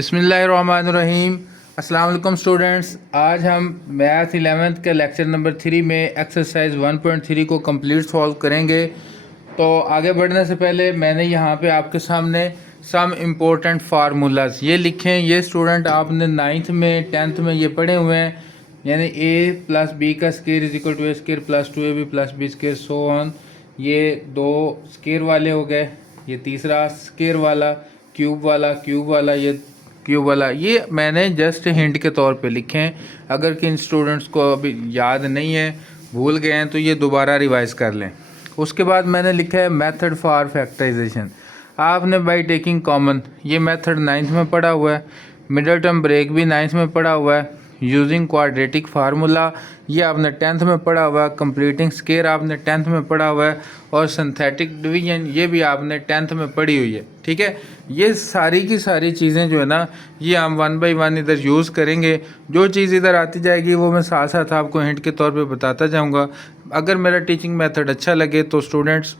बिस्मिल्लाहिर्रहमानिर्रहीम। अस्सलाम वालेकुम स्टूडेंट्स, आज हम मैथ 11th के लेक्चर नंबर 3 में एक्सरसाइज 1.3 को कंप्लीट सॉल्व करेंगे। तो आगे बढ़ने से पहले मैंने यहाँ पे आपके सामने सम इम्पोर्टेंट फार्मूलाज ये लिखे हैं। ये स्टूडेंट आपने 9th में 10th में ये पढ़े हुए हैं, यानी a प्लस बी का square is equal to A square plus 2ab plus B square so on. ये दो स्केयर वाले हो गए, ये तीसरा स्केयर वाला, क्यूब वाला, ये क्यूब वाला। ये मैंने जस्ट हिंट के तौर पे लिखे हैं। अगर किन स्टूडेंट्स को अभी याद नहीं है, भूल गए हैं, तो ये दोबारा रिवाइज कर लें। उसके बाद मैंने लिखा है मेथड फॉर फैक्टराइजेशन। आपने बाई टेकिंग कॉमन ये मेथड 9th में पढ़ा हुआ है, मिडल टर्म ब्रेक भी 9th में पढ़ा हुआ है, यूजिंग क्वाड्रेटिक फार्मूला ये आपने 10th में पढ़ा हुआ है, कंप्लीटिंग स्केयर आपने 10th में पढ़ा हुआ है, और सिंथेटिक डिवीजन ये भी आपने 10th में पढ़ी हुई है। ठीक है, ये सारी की सारी चीज़ें जो है ना, ये हम 1 बाई 1 इधर यूज़ करेंगे। जो चीज़ इधर आती जाएगी वो मैं साथ साथ आपको हिंट के तौर पे बताता जाऊँगा। अगर मेरा टीचिंग मेथड अच्छा लगे तो स्टूडेंट्स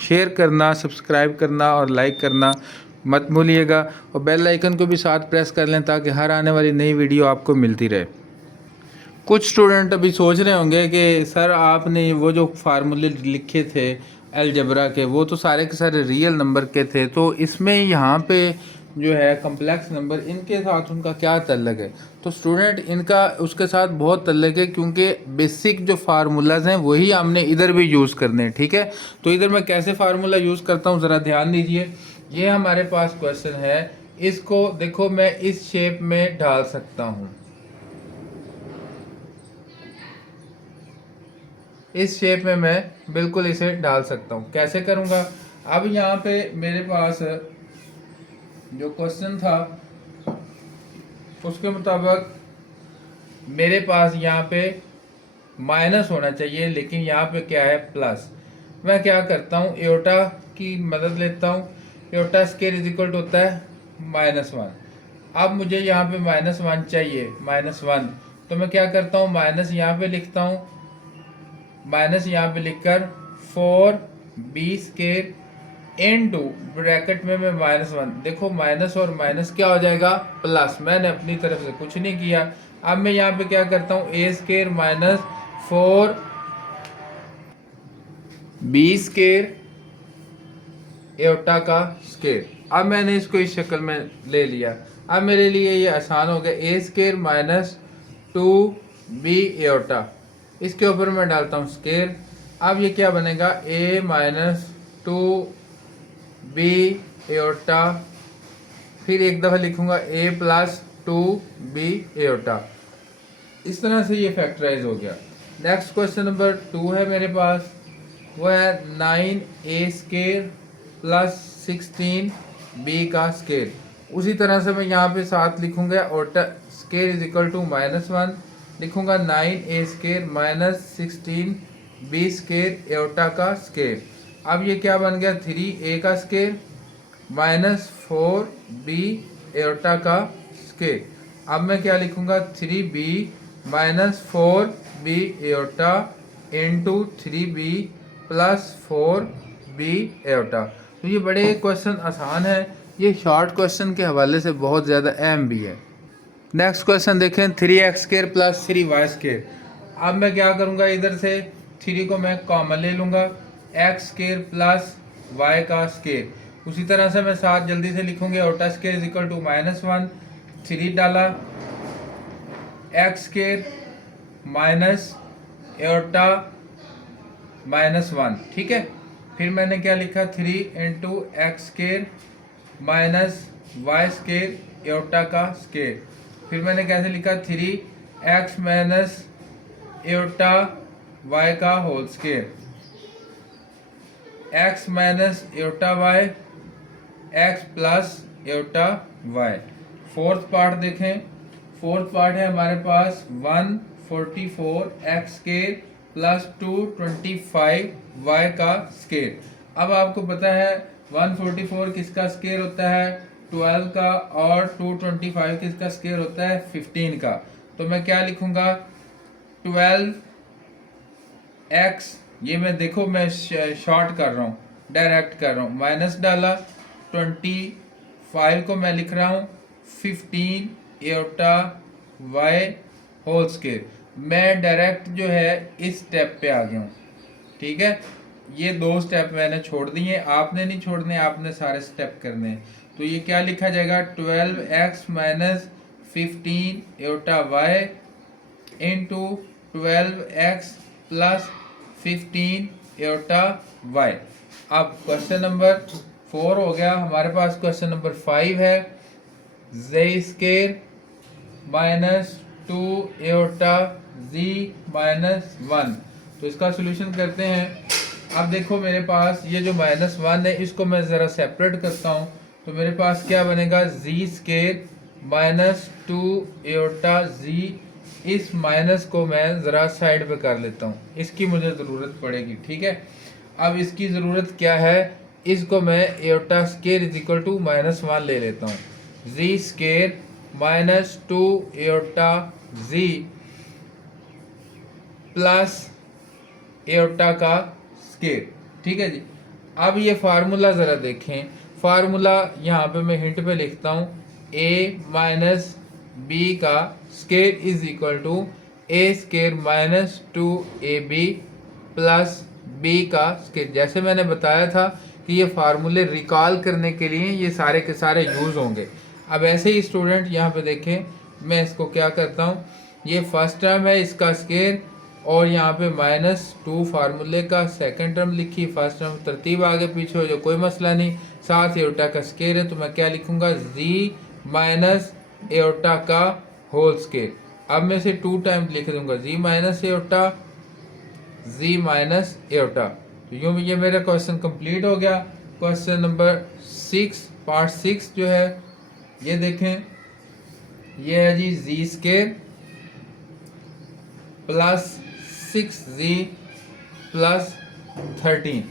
शेयर करना, सब्सक्राइब करना और लाइक करना मत भूलिएगा, और बेल आइकन को भी साथ प्रेस कर लें ताकि हर आने वाली नई वीडियो आपको मिलती रहे। कुछ स्टूडेंट अभी सोच रहे होंगे कि सर आपने वो जो फार्मूले लिखे थे अलजेब्रा के, वो तो सारे के सारे रियल नंबर के थे, तो इसमें यहाँ पे जो है कम्प्लेक्स नंबर, इनके साथ उनका क्या तल्लक है? तो स्टूडेंट इनका उसके साथ बहुत तल्लक है, क्योंकि बेसिक जो फार्मूलाज हैं वही हमने इधर भी यूज़ करने हैं। ठीक है, तो इधर मैं कैसे फार्मूला यूज़ करता हूँ ज़रा ध्यान दीजिए। ये हमारे पास क्वेश्चन है, इसको देखो मैं इस शेप में ढाल सकता हूँ, इस शेप में मैं बिल्कुल इसे डाल सकता हूँ। कैसे करूँगा? अब यहाँ पे मेरे पास जो क्वेश्चन था उसके मुताबिक मेरे पास यहाँ पे माइनस होना चाहिए, लेकिन यहाँ पे क्या है प्लस। मैं क्या करता हूँ, एयोटा की मदद लेता हूँ। Iota square is equal to होता है -1। अब मुझे यहाँ पे -1 चाहिए, -1, तो मैं क्या करता हूँ, माइनस यहाँ पे लिखता हूँ, माइनस यहाँ पे लिखकर 4b स्केयर इनटू ब्रैकेट में मैं -1। देखो माइनस और माइनस क्या हो जाएगा, प्लस। मैंने अपनी तरफ से कुछ नहीं किया। अब मैं यहाँ पे क्या करता हूँ, a square minus 4b square iota का स्केयर। अब मैंने इसको इस शक्ल में ले लिया। अब मेरे लिए ये आसान हो गया, a square minus 2b aorta, इसके ऊपर मैं डालता हूँ स्केयर। अब ये क्या बनेगा, a माइनस 2b एयोटा, फिर एक दफ़ा लिखूंगा a प्लस 2b एयोटा। इस तरह से ये फैक्टराइज हो गया। नेक्स्ट क्वेश्चन नंबर 2 है मेरे पास, वो है 9a स्केयर प्लस 16b का स्केयर। उसी तरह से मैं यहाँ पे साथ लिखूंगा, और स्केयर इज इक्वल टू -1 लिखूंगा, 9a square minus 16b square iota का स्केयर। अब ये क्या बन गया, 3a का स्केयर माइनस 4b एयोटा का स्केयर। अब मैं क्या लिखूंगा, 3b minus 4b aorta into 3b plus 4b aorta. तो ये बड़े क्वेश्चन आसान है, ये शॉर्ट क्वेश्चन के हवाले से बहुत ज़्यादा अहम भी है। नेक्स्ट क्वेश्चन देखें, 3x square plus 3y square. अब मैं क्या करूँगा, इधर से 3 को मैं कॉमन ले लूँगा, x स्केयर प्लस y का स्केयर। उसी तरह से मैं साथ जल्दी से लिखूँगे, ओटा स्केयर इज इक्वल टू -1, 3 डाला, x स्केयर माइनस एयोटा -1। ठीक है, फिर मैंने क्या लिखा, 3 into X square minus Y square iota का स्केयर। फिर मैंने कैसे लिखा, 3x माइनस एयोटा y का whole square, x minus iota y, x plus iota y। Fourth part देखें, फोर्थ पार्ट है हमारे पास 144x स्केयर प्लस 225y का स्केयर। अब आपको पता है 144 किसका स्केयर होता है, 12 का, और 225 किसका स्केयर होता है, 15 का। तो मैं क्या लिखूंगा, 12x, ये मैं देखो मैं शॉर्ट कर रहा हूँ, डायरेक्ट कर रहा हूँ, माइनस डाला, 25 को मैं लिख रहा हूँ 15 एयोटा वाई होल स्केयर। मैं डायरेक्ट जो है इस स्टेप पे आ गया हूँ, ठीक है। ये 2 स्टेप मैंने छोड़ दिए, आपने नहीं छोड़ने, आपने सारे स्टेप करने हैं। तो ये क्या लिखा जाएगा, 12x minus 15 iota Y into 12x plus 15 iota Y. अब क्वेश्चन नंबर 4 हो गया। हमारे पास क्वेश्चन नंबर 5 है, z square minus 2 iota z minus 1। तो इसका सोल्यूशन करते हैं। अब देखो मेरे पास ये जो -1 है इसको मैं ज़रा सेपरेट करता हूँ। तो मेरे पास क्या बनेगा, z square minus 2 iota z। इस माइनस को मैं ज़रा साइड पे कर लेता हूँ, इसकी मुझे ज़रूरत पड़ेगी, ठीक है। अब इसकी ज़रूरत क्या है, इसको मैं iota square is equal to -1 ले लेता हूँ। z square minus 2 iota z plus iota का स्केयर, ठीक है जी। अब ये फार्मूला ज़रा देखें। फार्मूला यहाँ पे मैं हिंट पे लिखता हूँ, a माइनस बी का square is equal to a square minus 2ab plus b का स्केयर। जैसे मैंने बताया था कि ये फार्मूले रिकॉल करने के लिए ये सारे के सारे यूज़ होंगे। अब ऐसे ही स्टूडेंट यहाँ पे देखें, मैं इसको क्या करता हूँ, ये फर्स्ट टर्म है इसका स्केयर और यहाँ पे -2 फार्मूले का सेकंड टर्म लिखी, फर्स्ट टर्म तरतीब आगे पीछे हो जो कोई मसला नहीं। साथ एयोटा का स्केयर है तो मैं क्या लिखूंगा, z माइनस एयोटा का होल स्केयर। अब मैं इसे 2 टाइम्स लिख दूंगा, z minus aorta, z minus aorta. तो यूँ ये मेरा क्वेश्चन कंप्लीट हो गया। क्वेश्चन नंबर 6 पार्ट 6 जो है ये देखें, ये है जी z square plus 6z plus 13।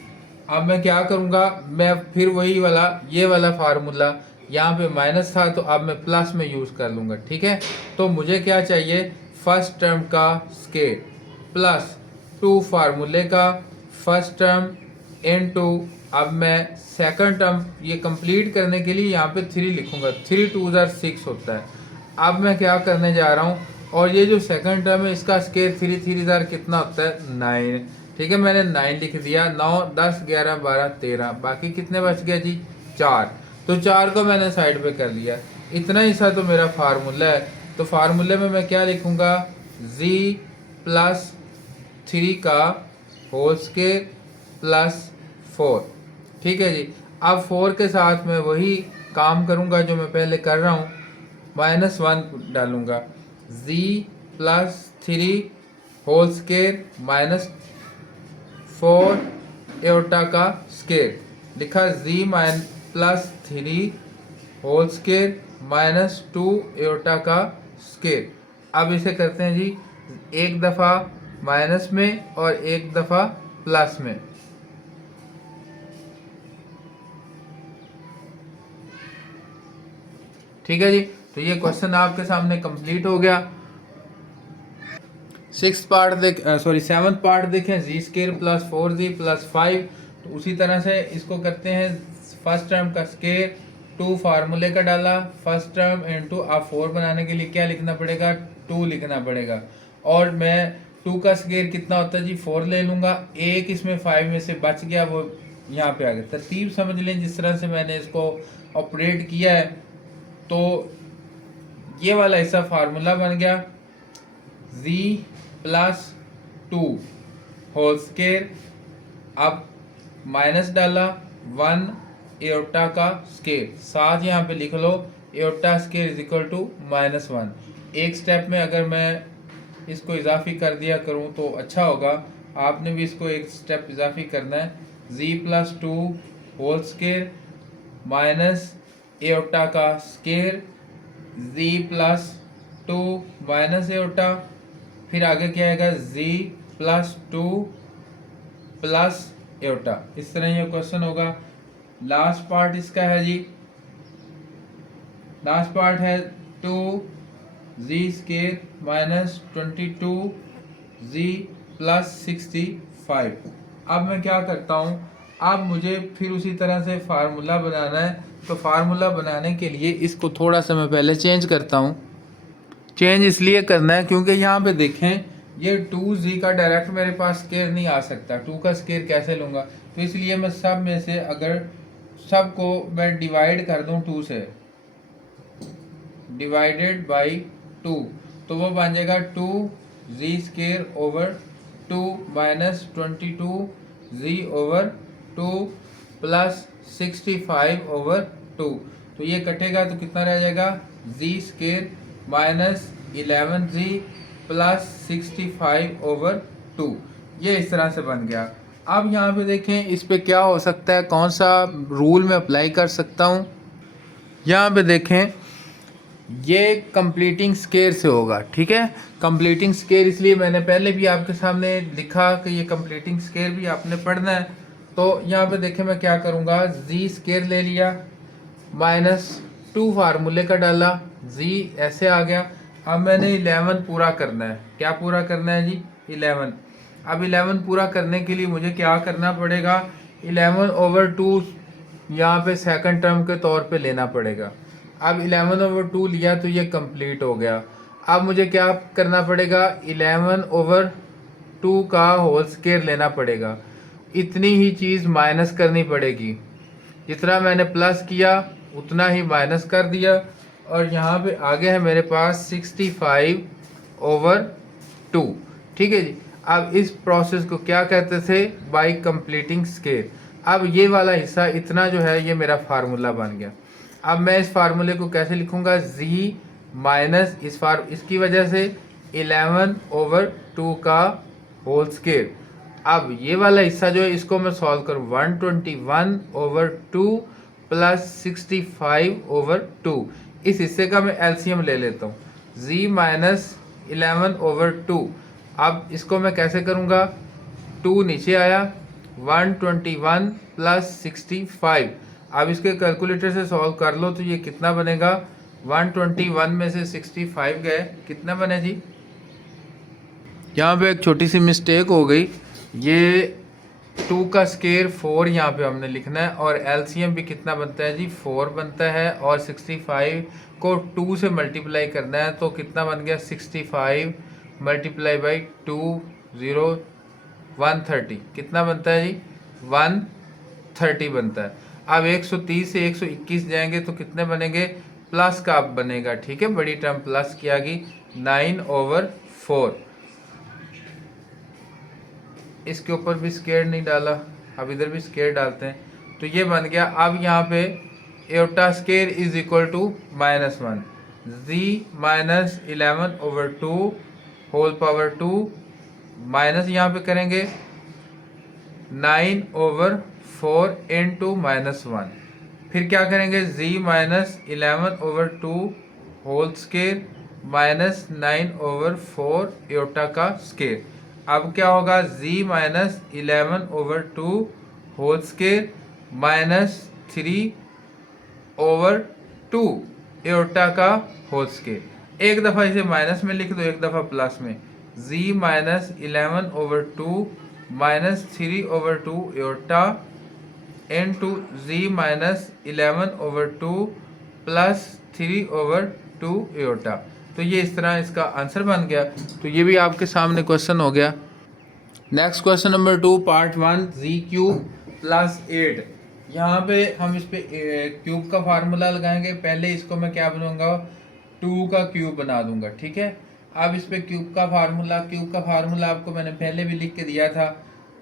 अब मैं क्या करूँगा, मैं फिर वही वाला ये वाला फार्मूला, यहाँ पे माइनस था तो अब मैं प्लस में यूज़ कर लूँगा, ठीक है। तो मुझे क्या चाहिए, फर्स्ट टर्म का स्केयर प्लस 2 फार्मूले का फर्स्ट टर्म इनटू, अब मैं सेकंड टर्म ये कंप्लीट करने के लिए यहाँ पे 3 लिखूँगा, 3 2 6 होता है। अब मैं क्या करने जा रहा हूँ, और ये जो सेकंड टर्म है इसका स्केयर 3 3 कितना होता है, 9, ठीक है। मैंने 9 लिख दिया, 9 10 11 12 13, बाकी कितने बच गया जी, 4। तो 4 को मैंने साइड पे कर लिया। इतना ही सा तो मेरा फार्मूला है। तो फार्मूले में मैं क्या लिखूँगा, z प्लस 3 का होल स्केयर प्लस 4, ठीक है जी। अब 4 के साथ मैं वही काम करूँगा जो मैं पहले कर रहा हूँ, -1 डालूँगा, z plus 3 whole square minus 4 iota का स्केयर, लिखा z plus 3 whole square minus 2 iota का स्केयर। अब इसे करते हैं जी, एक दफ़ा माइनस में और एक दफ़ा प्लस में। ठीक है जी, तो ये क्वेश्चन आपके सामने कंप्लीट हो गया। 6th पार्ट सेवन्थ पार्ट देखें, z square plus 4z plus 5। तो उसी तरह से इसको करते हैं, फर्स्ट टर्म का स्केयर 2 फार्मूले का डाला, फर्स्ट टर्म इनटू, अब 4 बनाने के लिए क्या लिखना पड़ेगा, 2 लिखना पड़ेगा। और मैं 2 का स्केयर कितना होता है जी, 4 ले लूँगा, एक इसमें 5 में से बच गया, वो यहाँ पे आ गया। तरतीब समझ लें जिस तरह से मैंने इसको ऑपरेट किया है। तो ये वाला हिस्सा फार्मूला बन गया, z प्लस 2 होल स्केयर, अब माइनस डाला 1 एयोटा का स्केयर, साथ यहाँ पे लिख लो iota square is equal to -1। एक स्टेप में अगर मैं इसको इजाफी कर दिया करूँ तो अच्छा होगा, आपने भी इसको एक स्टेप इजाफी करना है। z plus 2 whole square minus iota का square, z plus 2 minus iota, फिर आगे क्या आएगा, z प्लस 2 प्लस एयोटा। इस तरह ये क्वेश्चन होगा। लास्ट पार्ट इसका है जी, लास्ट पार्ट है 2z square minus 22z plus 65। अब मैं क्या करता हूँ, अब मुझे फिर उसी तरह से फार्मूला बनाना है, तो फार्मूला बनाने के लिए इसको थोड़ा सा मैं पहले चेंज करता हूँ। चेंज इसलिए करना है क्योंकि यहाँ पे देखें ये 2z का डायरेक्ट मेरे पास स्केयर नहीं आ सकता, 2 का स्केयर कैसे लूँगा, तो इसलिए मैं सब में से अगर सब को मैं डिवाइड कर दूँ 2 से, डिवाइडेड बाई 2, तो वो बन जाएगा 2z square over 2 minus 22z over 2 plus 65 over 2। तो ये कटेगा तो कितना रह जाएगा, z square minus 11z plus 65 over 2। ये इस तरह से बन गया। अब यहाँ पे देखें इस पे क्या हो सकता है, कौन सा रूल मैं अप्लाई कर सकता हूँ। यहाँ पे देखें ये कंप्लीटिंग स्केयर से होगा, ठीक है। कंप्लीटिंग स्केयर इसलिए मैंने पहले भी आपके सामने लिखा कि ये कंप्लीटिंग स्केयर भी आपने पढ़ना है। तो यहाँ पे देखें मैं क्या करूँगा, जी स्केयर ले लिया माइनस 2 फार्मूले का डाला, जी ऐसे आ गया। अब मैंने 11 पूरा करना है, क्या पूरा करना है जी, 11। अब 11 पूरा करने के लिए मुझे क्या करना पड़ेगा, 11 ओवर 2 यहाँ पे सेकंड टर्म के तौर पे लेना पड़ेगा। अब 11 ओवर 2 लिया तो ये कंप्लीट हो गया। अब मुझे क्या करना पड़ेगा, 11 ओवर 2 का होल स्केयर लेना पड़ेगा। इतनी ही चीज़ माइनस करनी पड़ेगी, जितना मैंने प्लस किया उतना ही माइनस कर दिया। और यहाँ पे आगे है मेरे पास 65 ओवर 2, ठीक है जी। अब इस प्रोसेस को क्या कहते थे, बाय कंप्लीटिंग स्केयर। अब ये वाला हिस्सा इतना जो है ये मेरा फार्मूला बन गया। अब मैं इस फार्मूले को कैसे लिखूंगा, z माइनस इसकी वजह से 11 ओवर 2 का होल स्केयर। अब ये वाला हिस्सा जो है इसको मैं सॉल्व करूँ, 121 ओवर 2 प्लस 65 ओवर 2। इस हिस्से का मैं एलसीएम ले लेता हूँ, z माइनस 11 ओवर 2। अब इसको मैं कैसे करूँगा, 2 नीचे आया, 121 प्लस 65। अब इसके कैलकुलेटर से सॉल्व कर लो तो ये कितना बनेगा, 121 में से 65 गए, कितना बने जी। यहाँ पे एक छोटी सी मिस्टेक हो गई, ये 2 का स्केयर 4 यहाँ पे हमने लिखना है, और एलसीएम भी कितना बनता है जी, 4 बनता है। और 65 को 2 से मल्टीप्लाई करना है तो कितना बन गया, 65 मल्टीप्लाई बाई 2 0 130, कितना बनता है जी, 130 बनता है। अब 130 से 121 जाएंगे तो कितने बनेंगे, प्लस का अब बनेगा, ठीक है, बड़ी टर्म प्लस की आ गई, 9 ओवर 4। इसके ऊपर भी स्केयर नहीं डाला, अब इधर भी स्केयर डालते हैं तो ये बन गया। अब यहाँ पे iota square is equal to -1, z minus 11 over 2 whole power 2 minus यहाँ पे करेंगे 9 ओवर 4 इंटू -1। फिर क्या करेंगे, z minus 11 over 2 whole square minus 9 over 4 iota का स्केयर। अब क्या होगा, z minus 11 over 2 whole square minus 3 over 2 एटा का होल स्केयर। एक दफ़ा इसे माइनस में लिख दो, एक दफ़ा प्लस में, z minus 11 over 2 minus 3 over 2 एटा into z minus 11 over 2 plus 3 over 2 एटा। तो ये इस तरह इसका आंसर बन गया। तो ये भी आपके सामने क्वेश्चन हो गया। Next question number 2 part 1, z cube plus 8। यहाँ पे हम इस पे क्यूब का फार्मूला लगाएंगे। पहले इसको मैं क्या बनाऊंगा, 2 का क्यूब बना दूंगा, ठीक है। अब इस पे क्यूब का फार्मूला आपको मैंने पहले भी लिख के दिया था,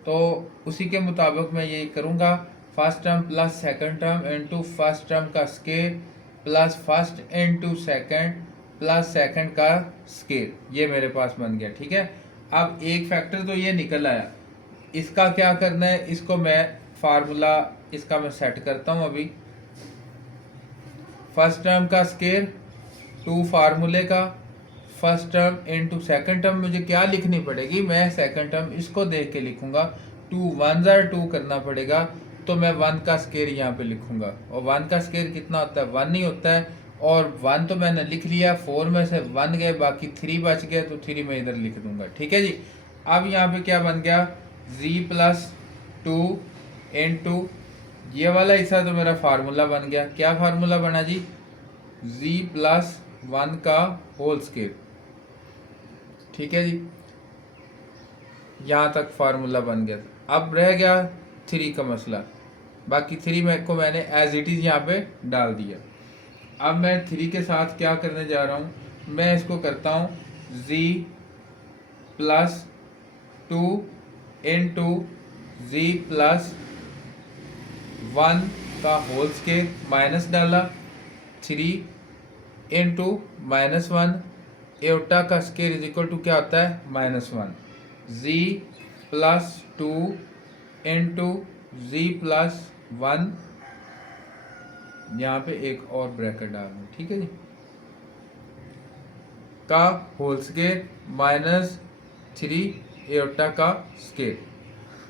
तो उसी के मुताबिक मैं ये करूँगा, first term plus second term into first term का square plus first into second plus second का स्केयर। ये मेरे पास बन गया, ठीक है। अब एक फैक्टर तो ये निकल आया, इसका क्या करना है, इसको मैं फार्मूला इसका मैं सेट करता हूँ अभी। फर्स्ट टर्म का स्केयर 2 फार्मूले का, first term into second term मुझे क्या लिखनी पड़ेगी, मैं सेकंड टर्म इसको देख के लिखूंगा, 2 1 2 करना पड़ेगा, तो मैं 1 का स्केयर यहाँ पे लिखूंगा। और 1 का स्केयर कितना होता है, 1 ही होता है। और 1 तो मैंने लिख लिया, 4 में से 1 गए, बाकी 3 बच गए, तो 3 मैं इधर लिख दूंगा, ठीक है जी। अब यहाँ पे क्या बन गया, z प्लस 2 इनटू ये वाला हिस्सा तो मेरा फार्मूला बन गया। क्या फार्मूला बना जी? z प्लस 1 का होल स्केयर। ठीक है जी, यहाँ तक फार्मूला बन गया। अब रह गया 3 का मसला। बाकी 3 को मैंने एज इट इज़ यहाँ पे डाल दिया। अब मैं 3 के साथ क्या करने जा रहा हूँ, मैं इसको करता हूँ z plus 2 into z plus 1 का होल स्केयर माइनस डाला 3 इंटू -1 एटा का स्केयर इज इक्वल टू क्या होता है? -1 z plus 2 into z plus 1, यहाँ पे एक और ब्रैकेट डाल दूँ, ठीक है जी, का होल स्केयर -3 एटा का स्केयर।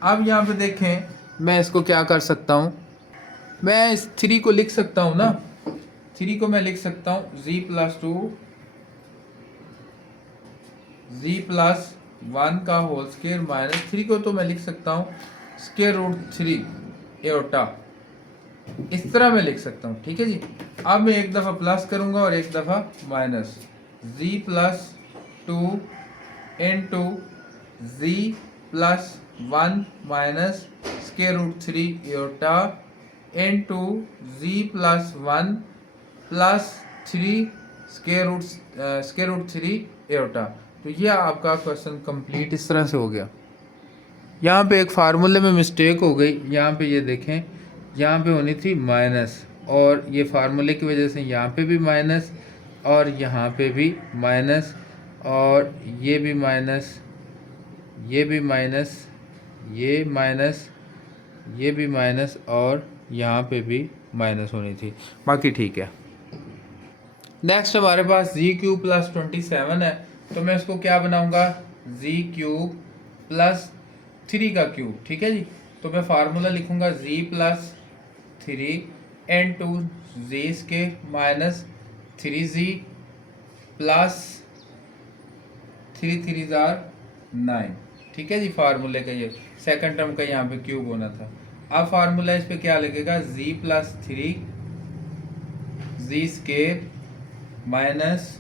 अब यहाँ पे देखें मैं इसको क्या कर सकता हूँ, मैं इस 3 को लिख सकता हूँ ना, 3 को मैं लिख सकता हूँ z प्लस 2 z प्लस 1 का होल स्केयर -3 को तो मैं लिख सकता हूँ स्केयर रूट 3 एटा, इस तरह मैं लिख सकता हूँ। ठीक है जी, अब मैं एक दफ़ा प्लस करूँगा और एक दफ़ा minus, z plus 2 into z plus 1 minus square root 3 iota into z plus 1 plus 3 square root 3 iota. तो ये आपका क्वेश्चन कंप्लीट इस तरह से हो गया। यहाँ पे एक फार्मूले में मिस्टेक हो गई, यहाँ पे ये देखें, यहाँ पे होनी थी माइनस, और ये फार्मूले की वजह से यहाँ पे भी माइनस और यहाँ पे भी माइनस और ये भी माइनस, ये भी माइनस, ये माइनस, ये भी माइनस और यहाँ पे भी माइनस होनी थी। बाकी ठीक है। नेक्स्ट हमारे पास z³ प्लस 27 है, तो मैं इसको क्या बनाऊंगा? z³ प्लस 3 का क्यूब। ठीक है जी, तो मैं फार्मूला लिखूंगा z plus 3 into z square minus 3z plus 3 3 9। ठीक है जी, फार्मूले का ये सेकंड टर्म का यहाँ पे क्यूब होना था। अब फार्मूला इस पे क्या लगेगा? z plus 3 z square minus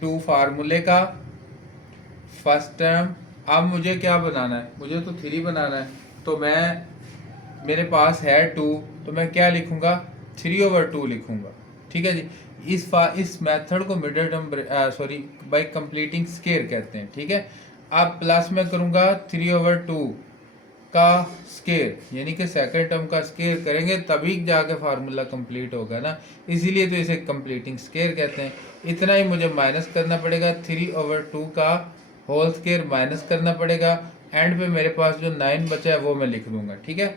2 फार्मूले का फर्स्ट टर्म। अब मुझे क्या बनाना है? मुझे तो 3 बनाना है, तो मैं, मेरे पास है 2, तो मैं क्या लिखूंगा? 3/2 लिखूंगा। ठीक है जी, इस मेथड को middle term by completing square कहते हैं। ठीक है, अब प्लस में करूंगा 3/2 का स्केयर, यानी कि सेकंड टर्म का स्केयर करेंगे तभी जाके फार्मूला कंप्लीट होगा ना, इसीलिए तो इसे कंप्लीटिंग स्केयर कहते हैं। इतना ही मुझे माइनस करना पड़ेगा, 3/2 का होल स्केयर माइनस करना पड़ेगा। एंड पे मेरे पास जो 9 बचा है वो मैं लिख दूंगा। ठीक है,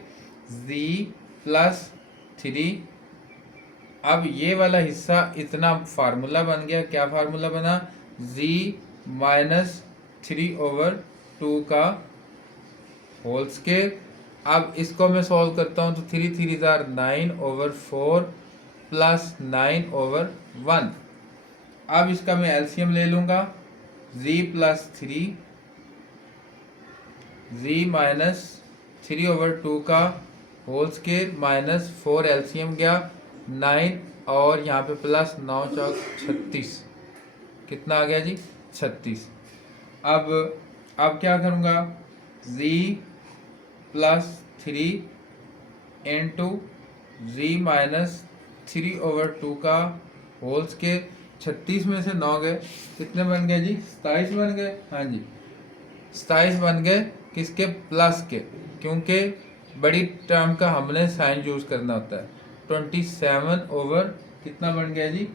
z प्लस 3, अब ये वाला हिस्सा इतना फार्मूला बन गया। क्या फार्मूला बना? z माइनस 3/2 का होल स्केयर। अब इसको मैं सॉल्व करता हूँ तो 3 3 9/4 प्लस 9/1। अब इसका मैं एलसीएम ले लूँगा, z प्लस 3 z माइनस 3/2 का होल स्केयर माइनस 4 एलसीएम गया 9 और यहाँ पे प्लस 9 चौक 36, कितना आ गया जी? 36। अब क्या करूँगा? z plus 3 into z minus 3/2 का होल स्केयर। 36 में से 9 गए, कितने बन गए जी? 27 बन गए। हाँ जी, 27 बन गए। किसके? प्लस के, क्योंकि बड़ी टर्म का हमने साइन यूज करना होता है। 27/, कितना बन गया जी?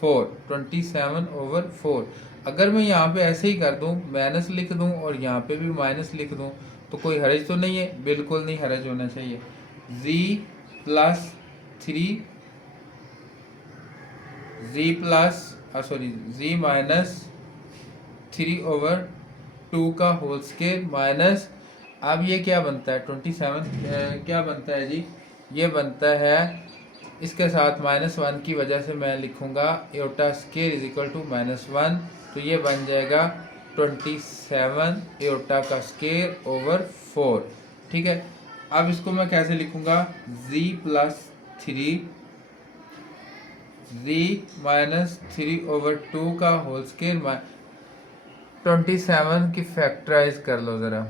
4। 27/4। अगर मैं यहाँ पे ऐसे ही कर दूँ, माइनस लिख दूँ और यहाँ पे भी माइनस लिख दूँ तो कोई हर्ज तो नहीं है? बिल्कुल नहीं हर्ज होना चाहिए। z प्लस 3 z माइनस 3/2 का होल स्केयर माइनस, अब ये क्या बनता है? 27 क्या बनता है जी? ये बनता है, इसके साथ -1 की वजह से मैं लिखूंगा एटा स्केयर इज इक्वल टू -1, तो ये बन जाएगा 27 एटा का स्केयर ओवर 4। ठीक है, अब इसको मैं कैसे लिखूंगा, z प्लस 3 z माइनस 3/2 का होल स्क्वायर 27 की फैक्टराइज कर लो ज़रा।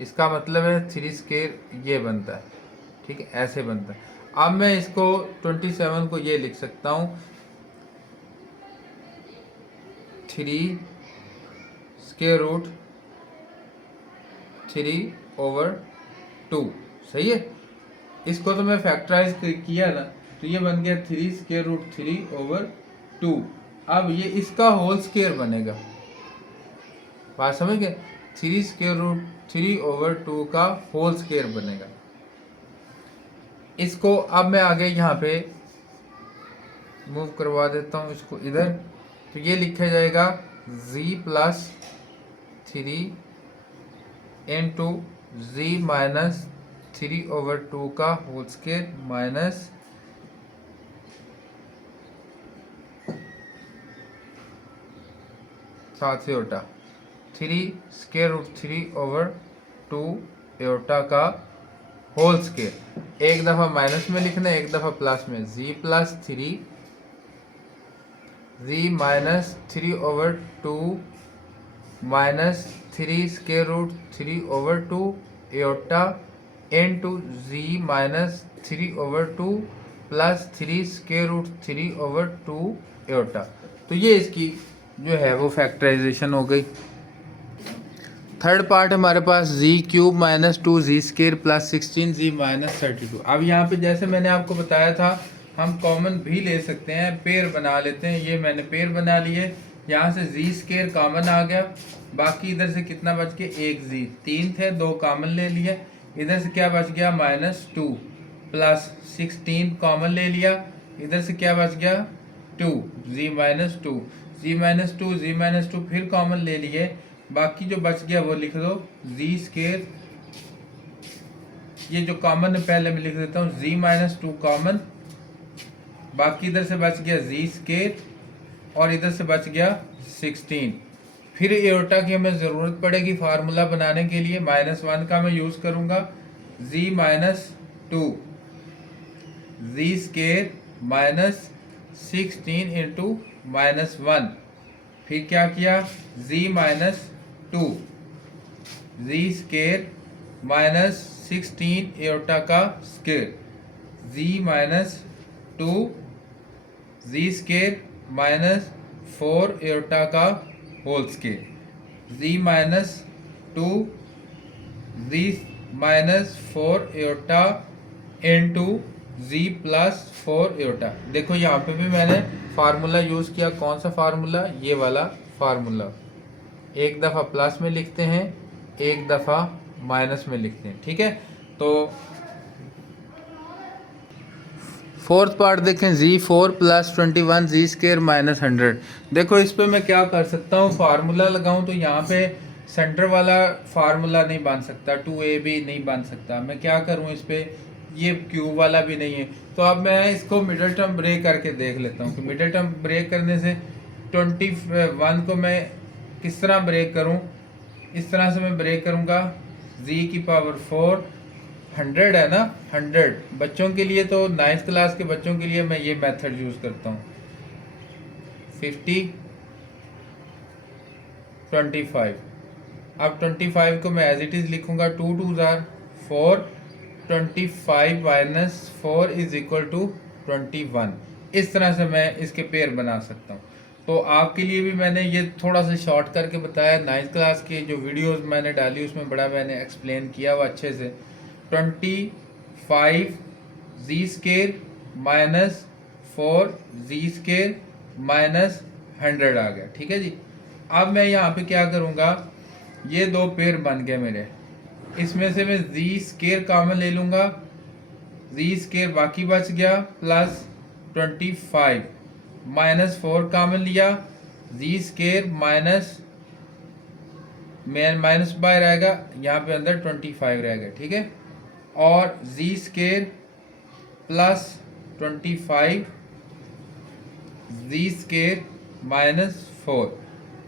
इसका मतलब है 3 स्क्वायर ये बनता है, ठीक है, ऐसे बनता है। अब मैं इसको 27 को ये लिख सकता हूँ 3 स्क्वायर रूट 3/2, सही है। इसको तो मैं फैक्टराइज किया ना, तो ये बन गया 3 स्क्वायर रूट 3/2। अब ये इसका होल स्क्वायर बनेगा, बात समझ गए, 3 स्क्वायर रूट 3/2 का होल स्क्वायर बनेगा। इसको अब मैं आगे यहाँ पे मूव करवा देता हूँ इसको इधर, तो ये लिखा जाएगा z plus 3 into z minus 3/2 का होल स्क्वायर माइनस 7 से उल्टा 3 स्क्वायर रूट 3/2 एटा का होल स्क्वायर। एक दफ़ा माइनस में लिखना है, एक दफ़ा प्लस में, z plus 3 z minus 3/2 minus 3 square root 3/2 iota into z minus 3/2 plus 3 square root 3/2 iota. तो ये इसकी जो है वो फैक्टराइजेशन हो गई। थर्ड पार्ट हमारे पास z cube minus 2z square plus 16z minus 32। अब यहाँ पे जैसे मैंने आपको बताया था, हम कॉमन भी ले सकते हैं, पेयर बना लेते हैं। ये मैंने पेयर बना लिए, यहाँ से z स्क्वायर कॉमन आ गया, बाकी इधर से कितना बच गया, एक z, 3 थे 2 कॉमन ले लिया, इधर से क्या बच गया -2 प्लस 16 कॉमन ले लिया, इधर से क्या बच गया 2, z minus 2, z minus 2, z minus 2 फिर कॉमन ले लिए, बाकी जो बच गया वो लिख दो z स्क्वायर। ये जो कॉमन है पहले मैं लिख देता हूँ z माइनस 2 कॉमन, बाकी इधर से बच गया z स्क्वायर और इधर से बच गया 16। फिर एओर्टा की हमें ज़रूरत पड़ेगी फार्मूला बनाने के लिए, -1 का मैं यूज़ करूँगा, z minus 2 z square minus 16 into -1। फिर क्या किया, z minus 2 z square minus 16 iota का square, z minus 2 z square minus 4 iota का whole square, z minus 2 z minus 4 iota into z plus 4 iota. देखो यहाँ पे भी मैंने फार्मूला यूज़ किया, कौन सा फार्मूला, ये वाला फार्मूला। एक दफ़ा प्लस में लिखते हैं, एक दफ़ा माइनस में लिखते हैं, ठीक है। तो फोर्थ पार्ट देखें, z4 plus 21 z square minus 100। देखो इस पे मैं क्या कर सकता हूँ, फार्मूला लगाऊँ तो यहाँ पे सेंटर वाला फार्मूला नहीं बन सकता, 2ab नहीं बन सकता। मैं क्या करूँ इस पे, ये क्यूब वाला भी नहीं है, तो अब मैं इसको मिडल टर्म ब्रेक करके देख लेता हूँ कि मिडल टर्म ब्रेक करने से 21 को मैं किस तरह ब्रेक करूँ। इस तरह से मैं ब्रेक करूँगा, z की पावर 4, 100 है ना, 100 बच्चों के लिए, तो 9th क्लास के बच्चों के लिए मैं ये मेथड यूज़ करता हूँ, 50 25। अब 25 को मैं एज इट इज़ लिखूँगा, 2 2 ज़ार 4, 25 माइनस 4 इज इक्वल टू 21। इस तरह से मैं इसके पेयर बना सकता हूँ। तो आपके लिए भी मैंने ये थोड़ा सा शॉर्ट करके बताया, 9th क्लास की जो वीडियोस मैंने डाली उसमें बड़ा मैंने एक्सप्लेन किया हुआ अच्छे से। 25 z square minus 4 z square minus 100 आ गया, ठीक है जी। अब मैं यहाँ पे क्या करूँगा, ये दो पेयर बन गए मेरे, इसमें से मैं z स्क्वायर कॉमन ले लूँगा, z स्क्वायर बाकी बच गया, प्लस 25 माइनस 4 कॉमन लिया, z square minus minus by रहेगा, यहाँ पे अंदर 25 रहेगा, ठीक है, और z square plus 25 z square minus 4।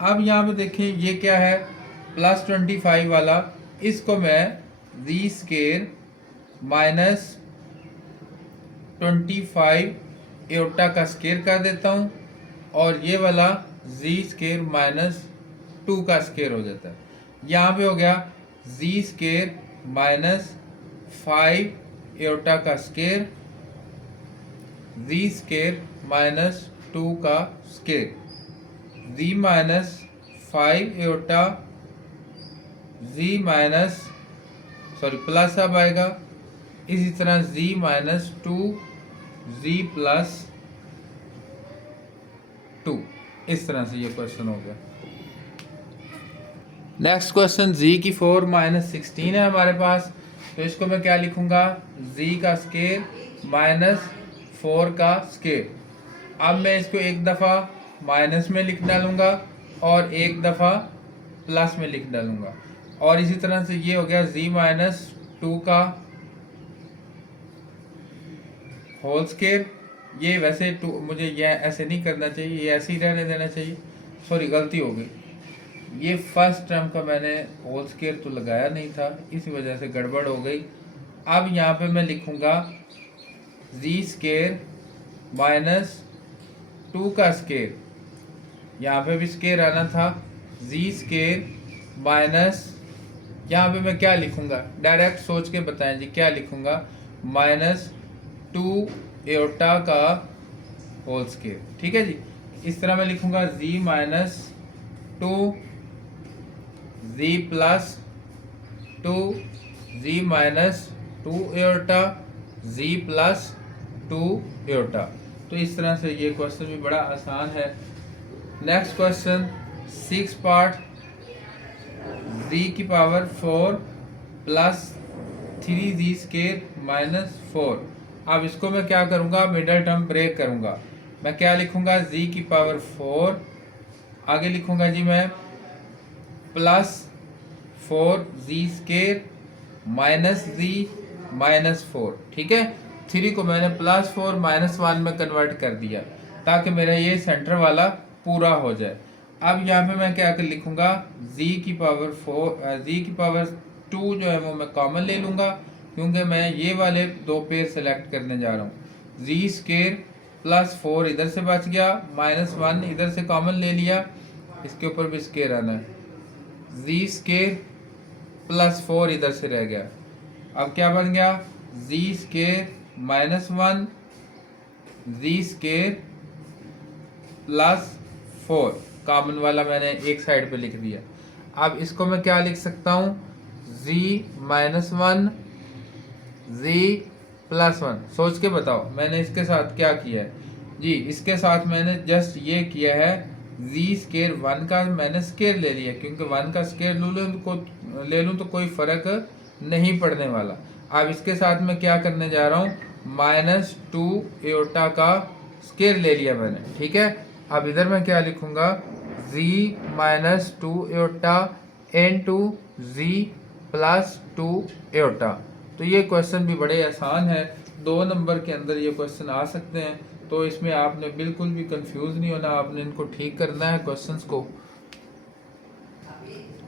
अब यहाँ पे देखें ये क्या है, प्लस 25 वाला, इसको मैं जी स्केयर माइनस 25 एओटा का स्केयर कर देता हूँ, और ये वाला जी स्केयर माइनस 2 का स्केयर हो जाता है। यहाँ पे हो गया जी स्केयर माइनस 5 एओटा का स्केयर, जी स्केयर माइनस 2 का स्केयर, जी माइनस 5 एओटा, जी माइनस प्लस अब आएगा, इसी तरह z माइनस 2 z प्लस 2, इस तरह से ये क्वेश्चन हो गया। नेक्स्ट क्वेश्चन z की 4 माइनस 16 है हमारे पास, तो इसको मैं क्या लिखूंगा, z का स्केयर माइनस 4 का स्केयर। अब मैं इसको एक दफ़ा माइनस में लिख डालूंगा और एक दफ़ा प्लस में लिख डालूंगा, और इसी तरह से ये हो गया z माइनस 2 का होल स्केयर। ये वैसे मुझे ये ऐसे नहीं करना चाहिए, ये ऐसे ही रहने देना चाहिए, सॉरी गलती हो गई, ये फर्स्ट टर्म का मैंने होल स्केयर तो लगाया नहीं था, इसी वजह से गड़बड़ हो गई। अब यहाँ पे मैं लिखूँगा जी स्केयर माइनस 2 का स्केयर, यहाँ पे भी स्केयर आना था, जी स्केयर माइनस, यहाँ पे मैं क्या लिखूँगा, डायरेक्ट सोच के बताएं जी, क्या लिखूँगा, माइनस 2 एओटा का होल स्केयर। ठीक है जी, इस तरह मैं लिखूंगा z minus 2 z plus 2 z minus 2 aorta z plus 2 aorta. तो इस तरह से ये क्वेश्चन भी बड़ा आसान है। नेक्स्ट क्वेश्चन 6 पार्ट, z की power 4 plus 3z square minus 4। अब इसको मैं क्या करूँगा, मिडल टर्म ब्रेक करूँगा। मैं क्या लिखूँगा, z की पावर 4, आगे लिखूँगा जी मैं plus 4z square minus z minus 4। ठीक है, 3 को मैंने प्लस 4 माइनस 1 में कन्वर्ट कर दिया ताकि मेरा ये सेंटर वाला पूरा हो जाए। अब यहाँ पे मैं क्या कर लिखूँगा, z की पावर 2 जो है वो मैं कॉमन ले लूँगा, क्योंकि मैं ये वाले दो पेयर सेलेक्ट करने जा रहा हूँ। जी स्केयर प्लस 4 इधर से बच गया, माइनस 1 इधर से कॉमन ले लिया, इसके ऊपर भी स्केयर आना है, जी स्केयर प्लस 4 इधर से रह गया। अब क्या बन गया, जी square minus 1 Z square plus 4, common वाला मैंने एक साइड पे लिख दिया। अब इसको मैं क्या लिख सकता हूँ, z माइनस 1 z प्लस 1। सोच के बताओ मैंने इसके साथ क्या किया है जी, इसके साथ मैंने जस्ट ये किया है, z स्केयर 1 का मैंने स्केयर ले लिया, क्योंकि 1 का स्केयर ले लूँ तो कोई फ़र्क नहीं पड़ने वाला। अब इसके साथ मैं क्या करने जा रहा हूँ, माइनस 2 एओटा का स्केयर ले लिया मैंने। ठीक है, अब इधर मैं क्या लिखूँगा, z minus 2 aorta into z plus 2 aorta. तो ये क्वेश्चन भी बड़े आसान है, 2 नंबर के अंदर ये क्वेश्चन आ सकते हैं, तो इसमें आपने बिल्कुल भी कंफ्यूज नहीं होना, आपने इनको ठीक करना है क्वेश्चंस को।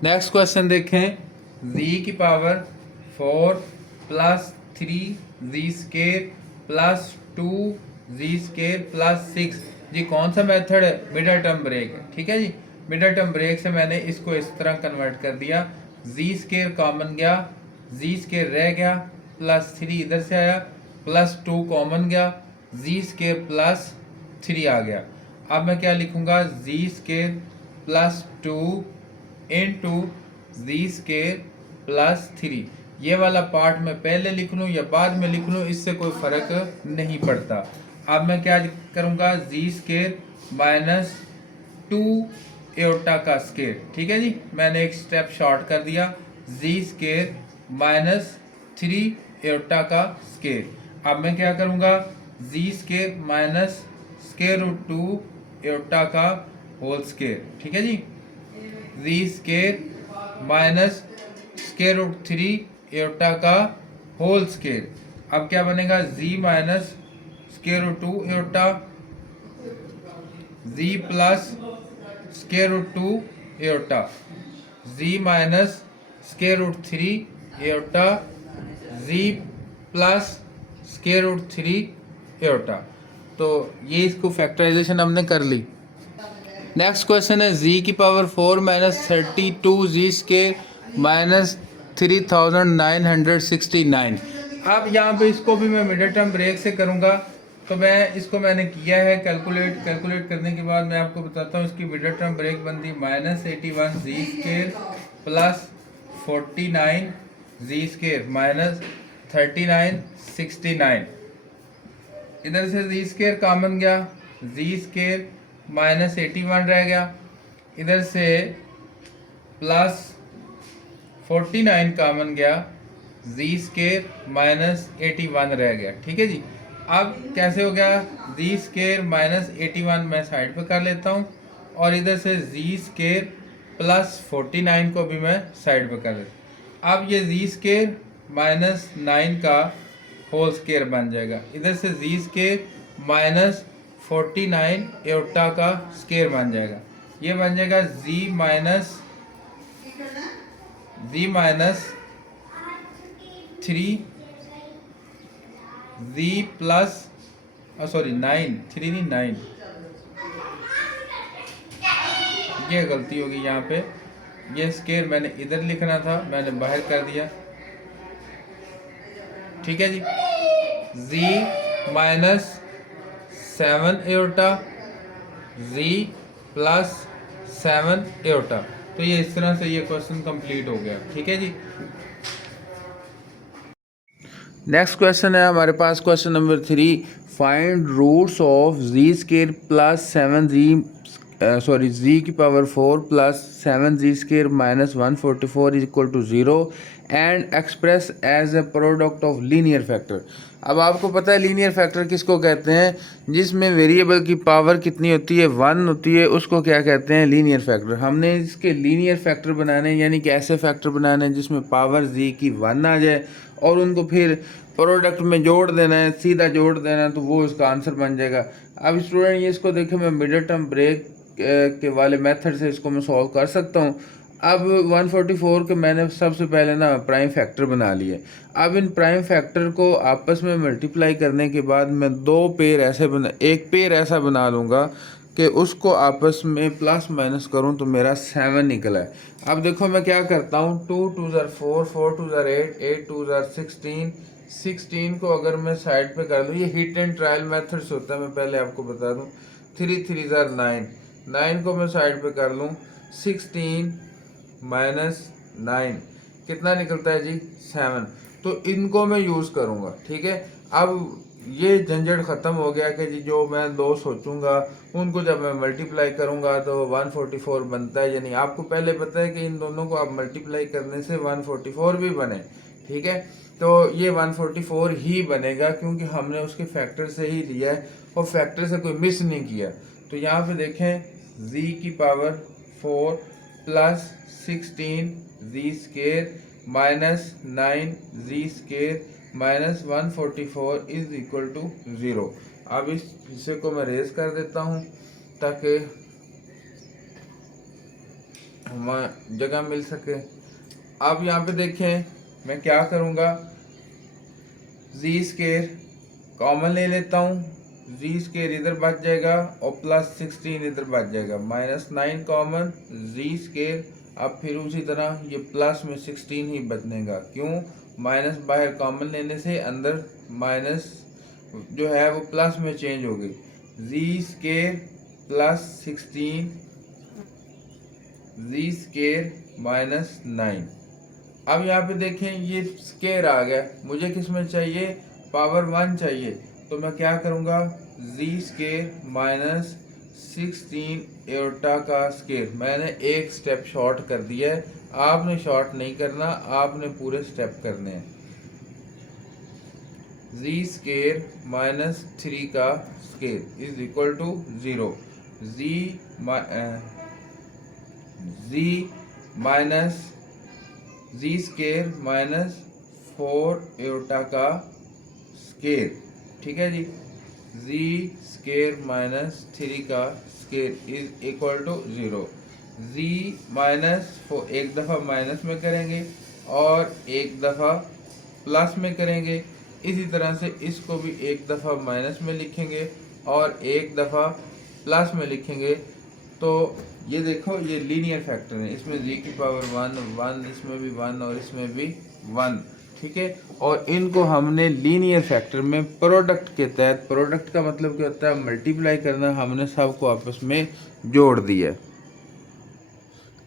नेक्स्ट क्वेश्चन देखें, z की power 4 plus 3 z square plus 2 z square plus 6। जी कौन सा मेथड है, मिडल टर्म ब्रेक है। ठीक है जी, मिडल टर्म ब्रेक से मैंने इसको इस तरह कन्वर्ट कर दिया, जी स्केयर कॉमन गया, जी स्केयर रह गया, प्लस 3 इधर से आया, प्लस 2 कॉमन गया, जी स्केयर प्लस 3 आ गया। अब मैं क्या लिखूंगा, जी स्केयर प्लस 2 इनटू जी स्केयर प्लस 3। ये वाला पार्ट मैं पहले लिख लूँ या बाद में लिख लूँ, इससे कोई फ़र्क नहीं पड़ता। अब मैं क्या करूँगा, जी स्केयर माइनस 2 एओटा का स्केयर। ठीक है जी, मैंने एक स्टेप शॉर्ट कर दिया, जी स्केयर माइनस 3 एओटा का स्केयर। अब मैं क्या करूँगा, Z square minus square root 2 iota का होल स्केयर। ठीक है जी, जी square minus square root 3 iota का होल स्केयर। अब क्या बनेगा, Z minus square root 2 iota, Z plus square root 2 iota. जी माइनस स्केयर रूट 3 एयोटा जी प्लस स्केयर रूट 3 एयोटा। तो ये इसको फैक्टराइजेशन हमने कर ली। नेक्स्ट क्वेश्चन है जी की पावर 4 माइनस 32 जी स्केयर माइनस 3969। अब यहाँ पे इसको भी मैं मिडिल टर्म ब्रेक से करूँगा। तो मैंने किया है कैलकुलेट करने के बाद मैं आपको बताता हूँ इसकी मिडिल टर्म ब्रेक बनती माइनस 81 जी स्केयर प्लस 49 जी स्केयर माइनस 3969। इधर से जी स्केयर कॉमन गया, जी स्केयर माइनस 81 रह गया, इधर से प्लस 49 कॉमन गया, जी स्केयर माइनस 81 रह गया। ठीक है जी। अब कैसे हो गया, जी स्केयर माइनस 81 मैं साइड पे कर लेता हूँ और इधर से जी स्केयर प्लस 49 को भी मैं साइड पे कर लेता हूँ। अब ये जी स्केयर माइनस 9 का होल स्केयर बन जाएगा। इधर से जी स्केयर माइनस 49 एयोटा का स्केयर बन जाएगा। ये बन जाएगा जी माइनस 3 जी प्लस सॉरी 9 3 नहीं 9, ये गलती होगी यहाँ पे। ये स्केयर मैंने इधर लिखना था, मैंने बाहर कर दिया। ठीक है जी। जी माइनस 7 एयोटा जी प्लस 7 एयोटा। तो ये इस तरह से ये क्वेश्चन कंप्लीट हो गया। ठीक है जी। नेक्स्ट क्वेश्चन है हमारे पास question number 3, find roots of Z square plus 7 Z Z की power 4 plus 7 Z square minus 144 is equal to 0 and express as a product of linear factor. अब आपको पता है लीनियर फैक्टर किसको कहते हैं, जिसमें वेरिएबल की पावर कितनी होती है 1 होती है, उसको क्या कहते हैं लीनियर फैक्टर। हमने इसके लीनियर फैक्टर बनाने यानी कि ऐसे फैक्टर बनाने जिसमें पावर जी की 1 आ जाए और उनको फिर प्रोडक्ट में जोड़ देना है, सीधा जोड़ देना है, तो वो इसका आंसर बन जाएगा। अब स्टूडेंट ये इसको देखें, मैं मिडिल टर्म ब्रेक के वाले मेथड से इसको मैं सॉल्व कर सकता हूँ। अब 144 के मैंने सबसे पहले ना प्राइम फैक्टर बना लिए। अब इन प्राइम फैक्टर को आपस में मल्टीप्लाई करने के बाद मैं एक पेयर ऐसा बना लूँगा कि उसको आपस में प्लस माइनस करूं तो मेरा 7 निकला है। अब देखो मैं क्या करता हूं, 2 2 ज़र 4 4 2 ज़र 8 8 2 ज़र 16 16 को अगर मैं साइड पे कर लूँ, ये हिट एंड ट्रायल मेथड से होता है, मैं पहले आपको बता दूं। 3 3 ज़र 9 9 को मैं साइड पे कर लूँ, 16 माइनस 9 कितना निकलता है जी 7। तो इनको मैं यूज़ करूँगा। ठीक है। अब ये झंझट ख़त्म हो गया कि जी जो मैं दो सोचूंगा उनको जब मैं मल्टीप्लाई करूंगा तो 144 बनता है, यानी आपको पहले पता है कि इन दोनों को आप मल्टीप्लाई करने से 144 भी बने। ठीक है। तो ये 144 ही बनेगा क्योंकि हमने उसके फैक्टर से ही लिया है और फैक्टर से कोई मिस नहीं किया। तो यहाँ पे देखें z की power 4 plus 16 z square minus 9 z square minus 144 is equal to 0। अब इस हिस्से को मैं रेज कर देता हूँ ताकि हमें जगह मिल सके। अब यहाँ पे देखें मैं क्या करूँगा, जी स्केयर कॉमन ले लेता हूँ, जी स्केयर इधर बच जाएगा और प्लस 16 इधर बच जाएगा, माइनस 9 कॉमन जी स्केयर। अब फिर उसी तरह ये प्लस में 16 ही बचनेगा, क्यों, माइनस बाहर कॉमन लेने से अंदर माइनस जो है वो प्लस में चेंज हो गई, जी square plus 16 z square minus 9। अब यहाँ पे देखें ये स्केयर आ गया, मुझे किस में चाहिए, पावर 1 चाहिए। तो मैं क्या करूँगा, जी स्केयर माइनस 16 एयोटा का स्केयर। मैंने एक स्टेप शॉर्ट कर दिया है, आपने शॉर्ट नहीं करना, आपने पूरे स्टेप करने हैं। जी स्केयर माइनस 3 का square is equal to 0। Z minus z square minus 4 iota का स्केयर। ठीक है जी। जी स्केयर माइनस 3 का square is equal to 0। z minus एक दफ़ा माइनस में करेंगे और एक दफ़ा प्लस में करेंगे। इसी तरह से इसको भी एक दफ़ा माइनस में लिखेंगे और एक दफ़ा प्लस में लिखेंगे। तो ये देखो ये लीनियर फैक्टर है, इसमें z की पावर 1, इसमें भी 1 और इसमें भी 1, ठीक है। और इनको हमने लीनियर फैक्टर में प्रोडक्ट के तहत, प्रोडक्ट का मतलब क्या होता है, मल्टीप्लाई करना, हमने सबको आपस में जोड़ दिया।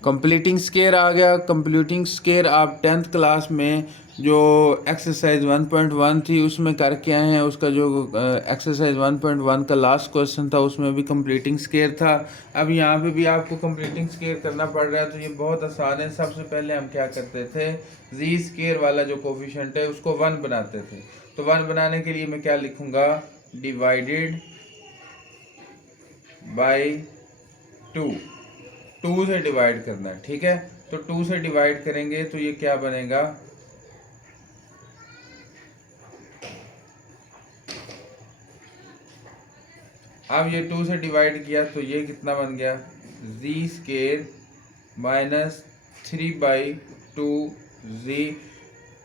कंप्लीटिंग स्केयर आ गया। कंप्लीटिंग स्केयर आप 10th क्लास में जो एक्सरसाइज 1.1 थी उसमें करके आए हैं। उसका जो एक्सरसाइज 1.1 का लास्ट क्वेश्चन था उसमें भी कंप्लीटिंग स्केयर था। अब यहाँ पे भी आपको कंप्लीटिंग स्केयर करना पड़ रहा है, तो ये बहुत आसान है। सबसे पहले हम क्या करते थे, जी स्केयर वाला जो कोफिशिएंट है उसको 1 बनाते थे। तो 1 बनाने के लिए मैं क्या लिखूंगा, डिवाइडेड बाई 2, 2 से डिवाइड करना है, ठीक है। तो 2 से डिवाइड करेंगे तो ये क्या बनेगा, अब ये 2 से डिवाइड किया तो ये कितना बन गया, जी स्केयर माइनस 3/2 जी,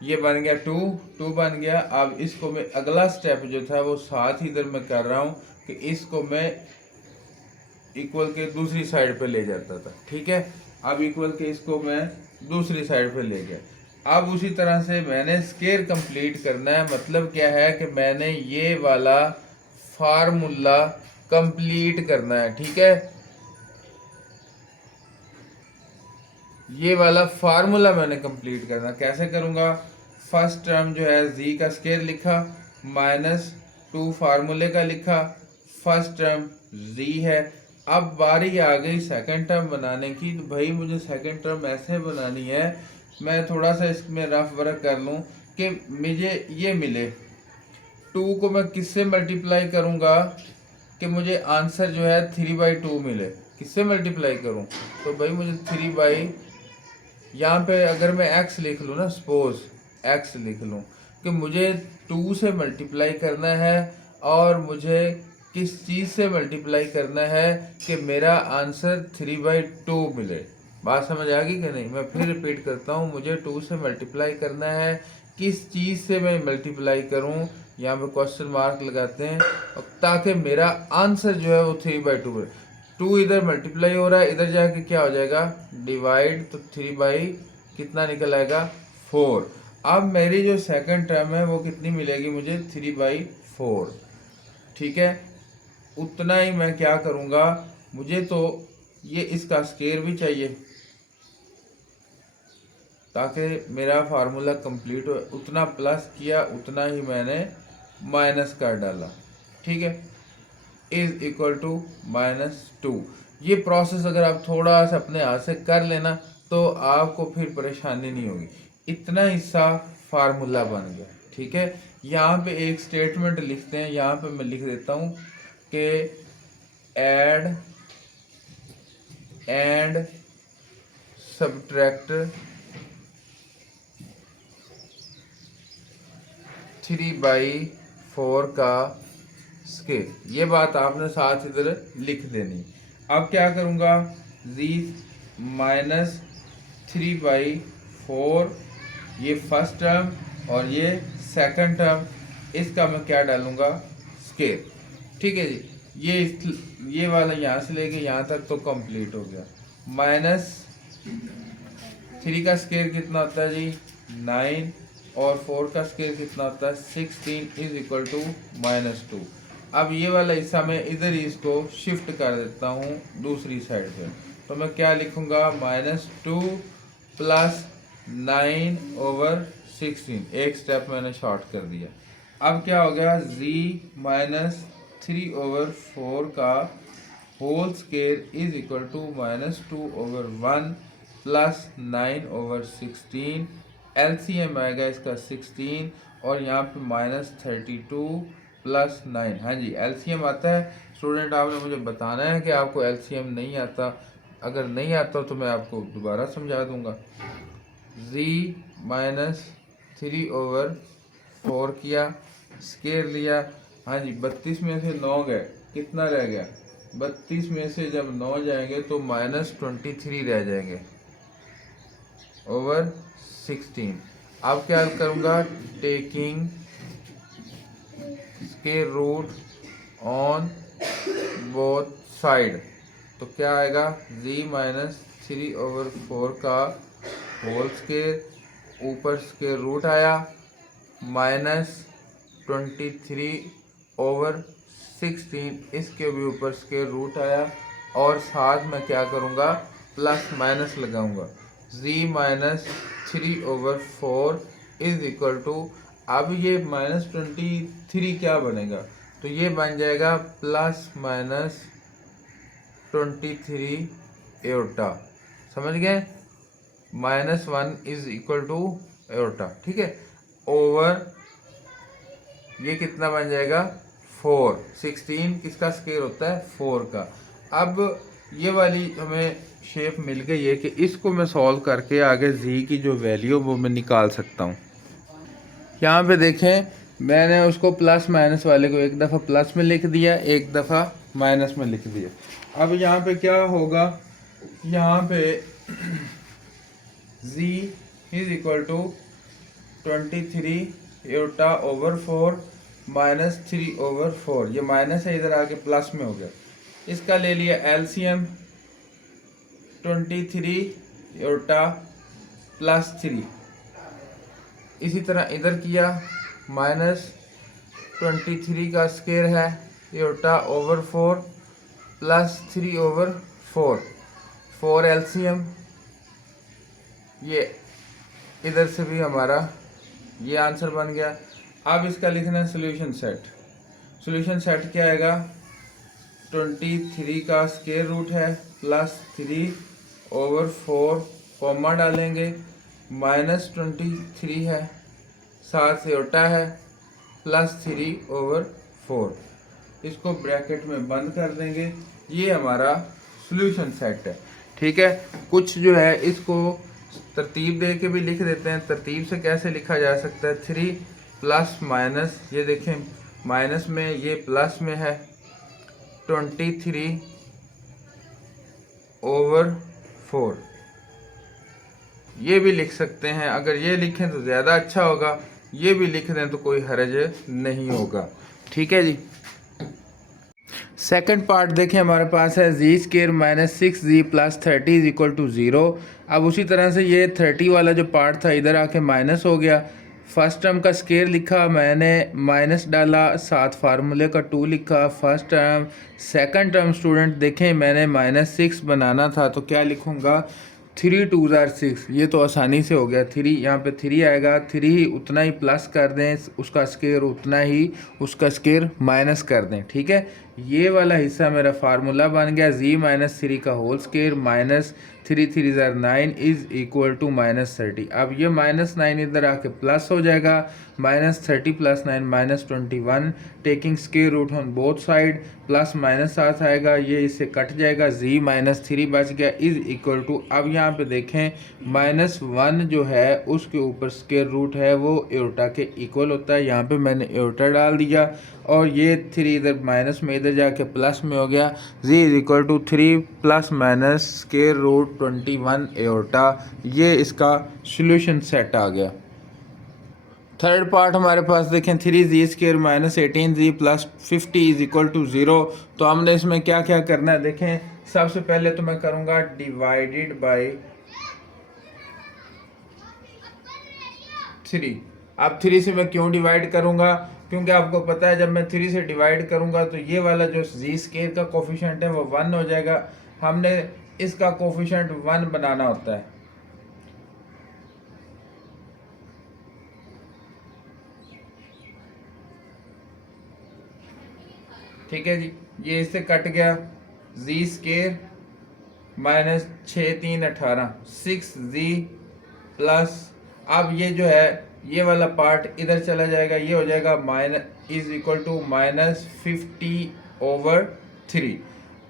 ये बन गया 2 बन गया। अब इसको मैं अगला स्टेप जो था वो साथ ही इधर मैं कर रहा हूँ कि इसको मैं इक्वल के दूसरी साइड पे ले जाता था, ठीक है। अब इक्वल के इसको मैं दूसरी साइड पे ले गया। अब उसी तरह से मैंने स्केयर कंप्लीट करना है, मतलब क्या है कि मैंने ये वाला फार्मूला कंप्लीट करना है, ठीक है। ये वाला फार्मूला मैंने कंप्लीट करना, कैसे करूँगा, फर्स्ट टर्म जो है जी का स्केयर लिखा, -2 फार्मूले का लिखा, फर्स्ट टर्म जी है। अब बारी आ गई सेकंड टर्म बनाने की, तो भाई मुझे सेकंड टर्म ऐसे बनानी है, मैं थोड़ा सा इसमें रफ वर्क कर लूँ कि मुझे ये मिले, 2 को मैं किससे मल्टीप्लाई करूँगा कि मुझे आंसर जो है 3/2 मिले। किससे मल्टीप्लाई करूँ, तो भाई मुझे 3 यहाँ पे अगर मैं x लिख लूँ ना, सपोज x लिख लूँ कि मुझे 2 से मल्टीप्लाई करना है और मुझे किस चीज़ से मल्टीप्लाई करना है कि मेरा आंसर 3/2 मिले। बात समझ आ गई कि नहीं, मैं फिर रिपीट करता हूँ, मुझे 2 से मल्टीप्लाई करना है, किस चीज़ से मैं मल्टीप्लाई करूँ, यहाँ पे क्वेश्चन मार्क लगाते हैं, ताकि मेरा आंसर जो है वो 3/2 मिले। 2 इधर मल्टीप्लाई हो रहा है, इधर जाके क्या हो जाएगा, डिवाइड, तो 3 कितना निकल आएगा, 4। अब मेरी जो सेकंड टर्म है वो कितनी मिलेगी मुझे, 3/4, ठीक है। उतना ही मैं क्या करूँगा, मुझे तो ये इसका स्केयर भी चाहिए ताकि मेरा फार्मूला कंप्लीट हो, उतना प्लस किया, उतना ही मैंने माइनस कर डाला, ठीक है, इज इक्वल टू -2। ये प्रोसेस अगर आप थोड़ा सा अपने हाथ से कर लेना तो आपको फिर परेशानी नहीं होगी। इतना हिस्सा फार्मूला बन गया, ठीक है। यहाँ पे एक स्टेटमेंट लिखते हैं, यहाँ पे मैं लिख देता हूँ कि ऐड एंड सब्ट्रैक्ट 3/4 का स्केल, ये बात आपने साथ इधर लिख देनी। अब क्या करूँगा, जी -3/4, ये फर्स्ट टर्म और ये सेकंड टर्म, इसका मैं क्या डालूँगा, स्केल, ठीक है जी। ये वाला यहाँ से लेके यहाँ तक तो कंप्लीट हो गया। -3 का स्केल कितना होता है जी, 9, और 4 का स्केयर कितना होता है, 16 इज इक्वल टू -2। अब ये वाला हिस्सा मैं इधर ही इसको शिफ्ट कर देता हूँ दूसरी साइड पे, तो मैं क्या लिखूँगा, -2 प्लस 9/16, एक स्टेप मैंने शॉर्ट कर दिया। अब क्या हो गया, z -3/4 का whole square is equal to -2/1 plus 9/16, LCM आएगा इसका 16 और यहाँ पे -32 प्लस 9, हाँ जी एलसीएम आता है। स्टूडेंट आपने मुझे बताना है कि आपको एलसीएम नहीं आता, अगर नहीं आता तो मैं आपको दोबारा समझा दूंगा। z -3/4 किया, स्केयर लिया, हाँ जी 32 में से 9 गए, कितना रह गया, 32 में से जब 9 जाएंगे तो -23 रह जाएंगे ओवर 16। अब क्या करूँगा, taking square root on both side, तो क्या आएगा z-3/4 का होल स्क्वायर, ऊपर स्क्वायर रूट आया -23/16, इसके भी ऊपर स्क्वायर रूट आया, और साथ में क्या करूँगा, प्लस माइनस लगाऊंगा, z-3/4 इज इक्वल टू, अब ये -23 क्या बनेगा, तो ये बन जाएगा +-23 एओटा, समझ गए, -1 इज इक्वल टू एओटा, ठीक है, ओवर ये कितना बन जाएगा 4, 16 किसका स्क्वायर होता है 4 का। अब ये वाली हमें शेप मिल गई है कि इसको मैं सॉल्व करके आगे z की जो वैल्यू वो मैं निकाल सकता हूँ। यहाँ पे देखें, मैंने उसको प्लस माइनस वाले को एक दफ़ा प्लस में लिख दिया, एक दफ़ा माइनस में लिख दिया। अब यहाँ पे क्या होगा, यहाँ पे z is equal to 23 Etah over 4 -3/4, ये माइनस है, इधर आके प्लस में हो गया। इसका ले लिया एलसीएम 23 एटा +3, इसी तरह इधर किया -23 का स्क्वायर है एटा ओवर 4 +3/4, 4 एलसीएम, ये इधर से भी हमारा ये आंसर बन गया। अब इसका लिखना है सोल्यूशन सेट। सोल्यूशन सेट क्या आएगा, 23 का स्क्वायर रूट है +3/4, कॉमा डालेंगे, -23 है, साथ से उल्टा है +3/4, इसको ब्रैकेट में बंद कर देंगे। ये हमारा सोल्यूशन सेट है, ठीक है। कुछ जो है इसको तरतीब दे के भी लिख देते हैं। तरतीब से कैसे लिखा जा सकता है, 3 प्लस माइनस, ये देखें माइनस में ये प्लस में है, 23/4, ये भी लिख सकते हैं। अगर ये लिखें तो ज़्यादा अच्छा होगा, ये भी लिख दें तो कोई हर्ज नहीं होगा, ठीक है जी। सेकंड पार्ट देखें, हमारे पास है z² -6z + 30 is equal to 0। अब उसी तरह से ये 30 वाला जो पार्ट था इधर आके माइनस हो गया। फर्स्ट टर्म का स्क्वायर लिखा मैंने, माइनस डाला, साथ फार्मूले का 2 लिखा first term. Second term student देखें, मैंने -6 बनाना था तो क्या लिखूँगा, 3 2 आर 6, ये तो आसानी से हो गया। 3 यहाँ पे 3 आएगा, 3 उतना ही प्लस कर दें, उसका स्क्वायर उतना ही उसका स्क्वायर माइनस कर दें, ठीक है। ये वाला हिस्सा मेरा फार्मूला बन गया, z-3 का whole square -3 3 9 is equal to -30। अब ये -9 इधर आके प्लस हो जाएगा, -30 + 9 -21, taking square root on both side, plus minus साथ आएगा, ये इससे कट जाएगा, z-3 बच गया इज इक्वल टू, अब यहाँ पे देखें -1 जो है उसके ऊपर स्क्वायर रूट है वो एटा के इक्वल होता है। यहाँ पे मैंने एटा डाल दिया और ये 3 इधर माइनस में इधर जाके प्लस में हो गया, z is equal to 3 ± square root 21 iota, ये इसका सोल्यूशन सेट आ गया। थर्ड पार्ट हमारे पास देखें, 3z² -18z + 50 is equal to 0। तो हमने इसमें क्या क्या करना है, देखें सबसे पहले तो मैं करूँगा डिवाइडेड बाय 3। अब 3 से मैं क्यों डिवाइड करूँगा, क्योंकि आपको पता है जब मैं 3 से डिवाइड करूँगा तो ये वाला जो z² का कोफिशिएंट है वो 1 हो जाएगा। हमने इसका कोफिशिएंट 1 बनाना होता है, ठीक है जी। ये इससे कट गया, z² -6 3 18, 6z प्लस, अब ये जो है ये वाला पार्ट इधर चला जाएगा, ये हो जाएगा इज इक्वल टू -50/3।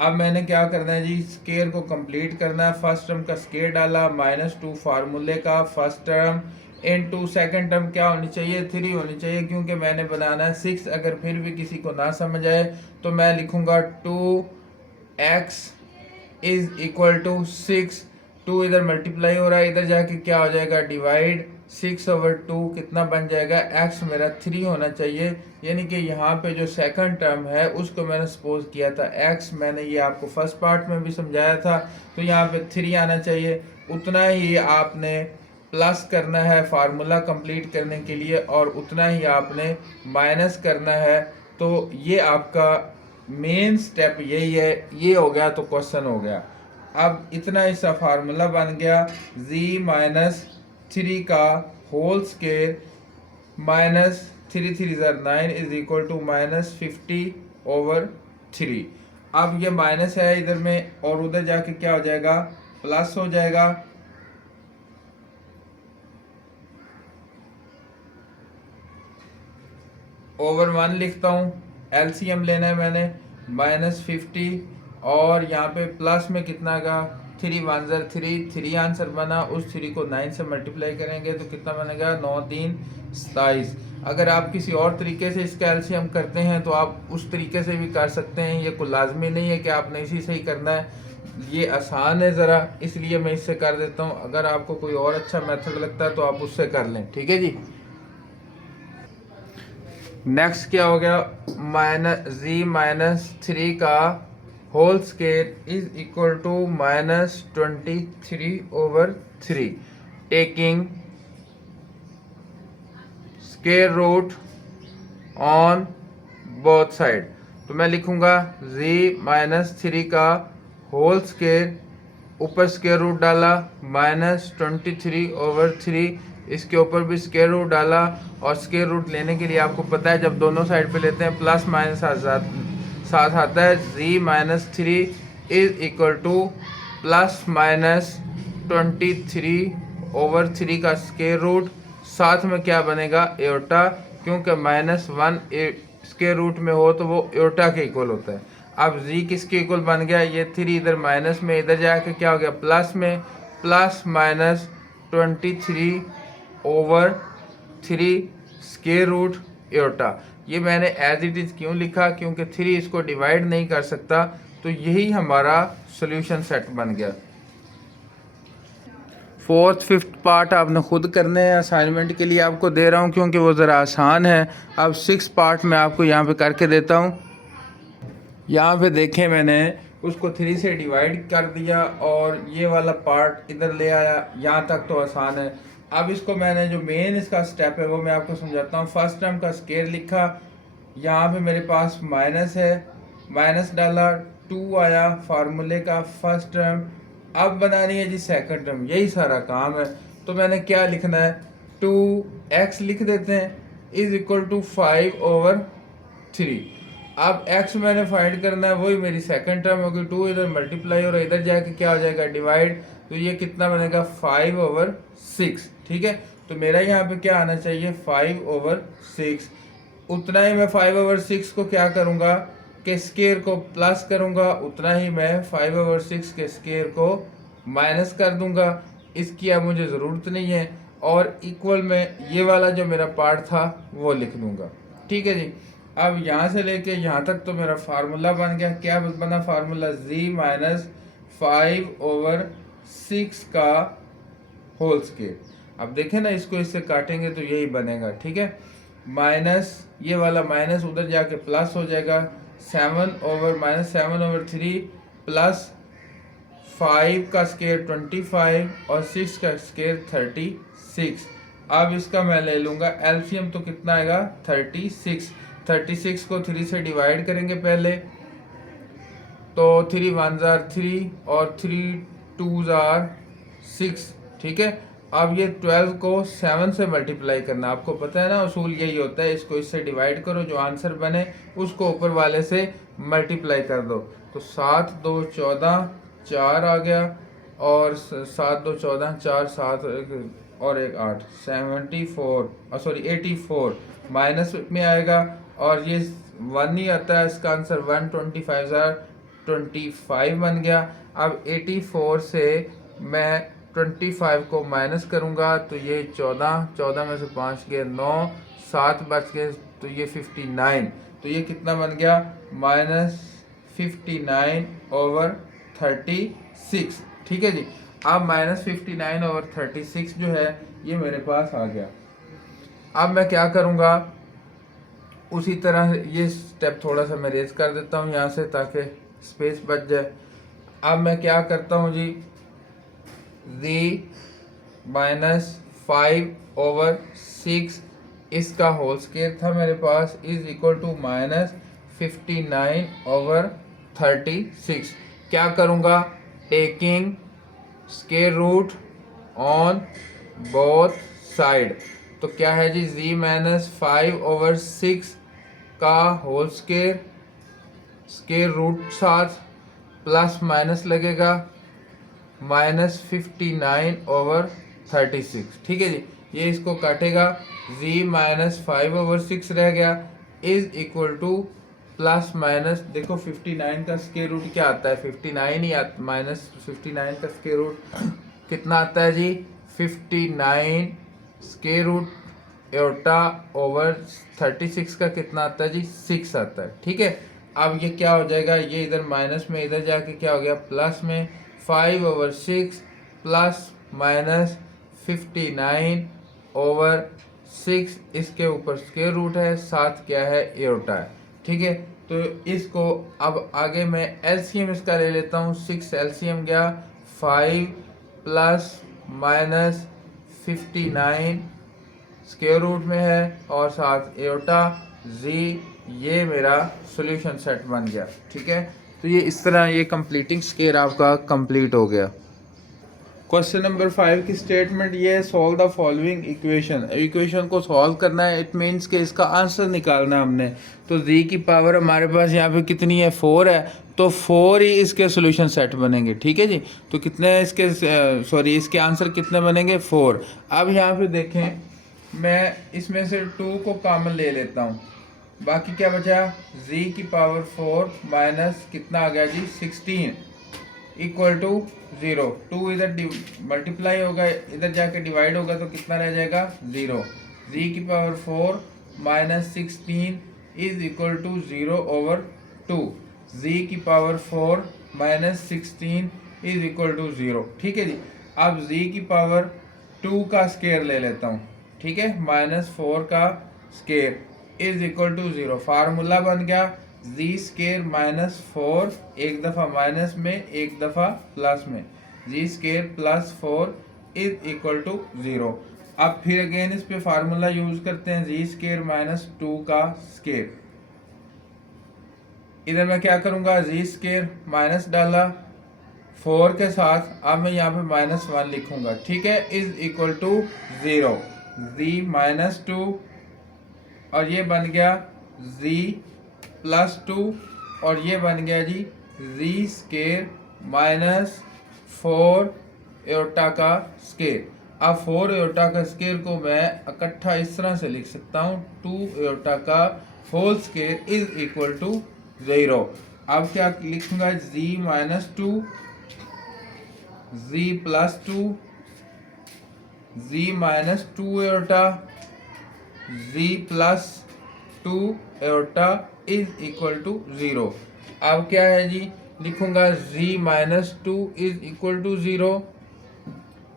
अब मैंने क्या करना है जी, स्क्वायर को कंप्लीट करना है। फर्स्ट टर्म का स्क्वायर डाला, -2 फार्मूले का first term into second term क्या होनी चाहिए, 3 होनी चाहिए, क्योंकि मैंने बनाना है 6। अगर फिर भी किसी को ना समझ आए तो मैं लिखूंगा 2 x इज इक्वल टू 6, 2 इधर मल्टीप्लाई हो रहा है, इधर जाके क्या हो जाएगा डिवाइड, 6/2 कितना बन जाएगा, x मेरा 3 होना चाहिए। यानी कि यहाँ पे जो सेकंड टर्म है उसको मैंने सपोज किया था x, मैंने ये आपको फर्स्ट पार्ट में भी समझाया था, तो यहाँ पे 3 आना चाहिए। उतना ही आपने प्लस करना है फार्मूला कंप्लीट करने के लिए, और उतना ही आपने माइनस करना है। तो ये आपका मेन स्टेप यही है। ये हो गया तो क्वेश्चन हो गया। अब इतना इसका फार्मूला बन गया z-3 का whole square minus 3 3 9 is equal to -50/3। अब ये माइनस है इधर में, और उधर जाके क्या हो जाएगा, प्लस हो जाएगा। ओवर 1 लिखता हूँ, एलसीएम लेना है मैंने, -50, और यहाँ पे प्लस में कितना का 3 1 3, 3 आंसर बना। उस 3 को 9 से मल्टीप्लाई करेंगे तो कितना बनेगा, 9 3 27। अगर आप किसी और तरीके से इसका एलसीएम करते हैं तो आप उस तरीके से भी कर सकते हैं, ये कोई लाजमी नहीं है कि आपने इसी से ही करना है। ये आसान है ज़रा, इसलिए मैं इससे कर देता हूँ। अगर आपको कोई और अच्छा मेथड लगता है तो आप उससे कर लें, ठीक है जी। नेक्स्ट क्या हो गया, z-3 का whole square is equal to -23/3, taking square root on both side. तो मैं लिखूंगा z-3 का होल स्केयर, ऊपर स्केयर रूट डाला, -23/3, इसके ऊपर भी स्केयर रूट डाला। और स्केयर रूट लेने के लिए आपको पता है जब दोनों साइड पे लेते हैं प्लस माइनस साथ आता है। z-3 इज इक्वल टू +-23/3 का स्केयर रूट, साथ में क्या बनेगा, एयोटा, क्योंकि -1 स्केयर रूट में हो तो वो एयोटा के इक्वल होता है। अब z किसके इक्वल बन गया, ये 3 इधर माइनस में, इधर जाके क्या हो गया प्लस में, +-23/3 स्केयर रूट एयोटा। ये मैंने एज इट इज़ क्यों लिखा, क्योंकि 3 इसको डिवाइड नहीं कर सकता, तो यही हमारा सॉल्यूशन सेट बन गया। फोर्थ फिफ्थ पार्ट आपने खुद करने हैं, असाइनमेंट के लिए आपको दे रहा हूँ क्योंकि वो ज़रा आसान है। अब 6 पार्ट मैं आपको यहाँ पे करके देता हूँ। यहाँ पे देखें, मैंने उसको 3 से डिवाइड कर दिया और ये वाला पार्ट इधर ले आया, यहाँ तक तो आसान है। अब इसको मैंने जो मेन इसका स्टेप है वो मैं आपको समझाता हूँ। फर्स्ट टर्म का स्केयर लिखा, यहाँ पे मेरे पास माइनस है, माइनस डाला, 2 आया फार्मूले का फर्स्ट टर्म। अब बनानी है जी सेकंड टर्म, यही सारा काम है। तो मैंने क्या लिखना है, 2x लिख देते हैं इज इक्वल टू 5/3। अब x मैंने फाइंड करना है, वही मेरी सेकंड टर्म होगी। 2 इधर मल्टीप्लाई और इधर जाके क्या हो जाएगा डिवाइड, तो ये कितना बनेगा 5/6, ठीक है। तो मेरा यहाँ पे क्या आना चाहिए 5/6। उतना ही मैं 5/6 को क्या करूँगा के स्केयर को प्लस करूँगा, उतना ही मैं 5/6 के स्केयर को माइनस कर दूंगा। इसकी अब मुझे ज़रूरत नहीं है, और इक्वल में ये वाला जो मेरा पार्ट था वो लिख दूंगा, ठीक है जी। अब यहाँ से लेके यहाँ तक तो मेरा फार्मूला बन गया। क्या बना फार्मूला, z-5/6 का होल स्केयर। अब देखें ना, इसको इससे काटेंगे तो यही बनेगा, ठीक है। माइनस ये वाला माइनस उधर जाके प्लस हो जाएगा, 7/-7/3 प्लस 5 का स्केयर 25 और 6 का स्केयर 36। अब इसका मैं ले लूँगा एलसीएम, तो कितना आएगा 36 को 3 से डिवाइड करेंगे पहले, तो 3 1 3 और 3 2 6, ठीक है। अब ये 12 को 7 से मल्टीप्लाई करना, आपको पता है ना उसूल यही होता है। इसको इससे डिवाइड करो, जो आंसर बने उसको ऊपर वाले से मल्टीप्लाई कर दो। तो 7 2 14, 4 आ गया, और 7 2 14, 4 7 और 1 8, 84 माइनस में आएगा, और ये 1 ही आता है, इसका आंसर 125 बन गया। अब 84 से मैं 25 को माइनस करूंगा, तो ये 14 में से 5 गए 9, 7 बच गए, तो ये 59। तो ये कितना बन गया -59/36। ठीक है जी। अब -59/36 जो है ये मेरे पास आ गया। अब मैं क्या करूँगा, उसी तरह ये स्टेप थोड़ा सा मैं रेज कर देता हूँ यहाँ से ताकि स्पेस बच जाए। अब मैं क्या करता हूँ जी, -5/6 इसका होल स्क्वायर था मेरे पास इज इक्वल टू -59/36। क्या करूँगा, taking square root on both side. तो क्या है जी, z-5/6 का होल स्क्वायर, स्क्वायर रूट साथ प्लस माइनस लगेगा -59/36। ठीक है जी। ये इसको काटेगा, z-5/6 रह गया is equal two plus minus, देखो 59 का स्क्वायर रूट क्या आता है, 59 ही आता, -59 का स्क्वायर रूट कितना आता है जी, 59 स्क्वायर रूट एटा/36 का कितना आता है जी, 6 आता है। ठीक है। अब ये क्या हो जाएगा, ये इधर माइनस में इधर जाके क्या हो गया, प्लस में 5/6 प्लस माइनस 59/6 इसके ऊपर स्क्वायर रूट है, साथ क्या है, एटा है। ठीक है। तो इसको अब आगे मैं एलसीएम इसका ले लेता हूँ। 6 एलसीएम गया, 5 प्लस माइनस 59 स्क्वायर रूट में है और साथ एटा जी, ये मेरा सॉल्यूशन सेट बन गया। ठीक है। तो ये इस तरह ये कंप्लीटिंग स्क्वायर आपका कंप्लीट हो गया। क्वेश्चन नंबर 5 की स्टेटमेंट ये है, solve the following equation. Equation को सॉल्व करना है, इट मीन्स कि इसका आंसर निकालना है हमने। तो z की पावर हमारे पास यहाँ पे कितनी है, 4 है, तो 4 ही इसके सॉल्यूशन सेट बनेंगे। ठीक है जी। तो कितने इसके सॉरी इसके आंसर कितने बनेंगे, 4। अब यहाँ पे देखें, मैं इसमें से 2 को कॉमन ले लेता हूँ, बाकी क्या बचा, z की पावर 4 माइनस कितना आ गया जी, 16 इक्वल टू 0। 2 इधर मल्टीप्लाई होगा, इधर जाके डिवाइड होगा तो कितना रह जाएगा, 0। z की power 4 minus 16 is equal to 0/2। z की power 4 minus 16 is equal to 0। ठीक है जी। अब z की पावर 2 का स्क्वायर ले लेता हूँ। ठीक है। -4 का square is equal to 0। Formula बन गया जी स्क्वायर -4, एक दफ़ा माइनस में एक दफ़ा प्लस में, जी स्क्वायर +4 इज इक्वल टू 0। अब फिर अगेन इस पे फार्मूला यूज करते हैं, जी स्क्वायर -2 का स्क्वायर। इधर मैं क्या करूँगा, जी स्क्वायर माइनस डाला 4 के साथ, अब मैं यहाँ पे -1 लिखूँगा। ठीक है। Is equal to 0। जी -2 और ये बन गया जी +2 और ये बन गया जी जी स्क्वायर -4 एटा का स्क्वायर। अब 4 एटा का स्क्वायर को मैं इकट्ठा इस तरह से लिख सकता हूँ, 2 एटा का whole square is equal to 0। अब क्या लिखूंगा, जी -2, जी +2, जी -2 एटा, जी +2 एटा इज इक्वल टू 0। अब क्या है जी, लिखूंगा z -2 is equal to 0,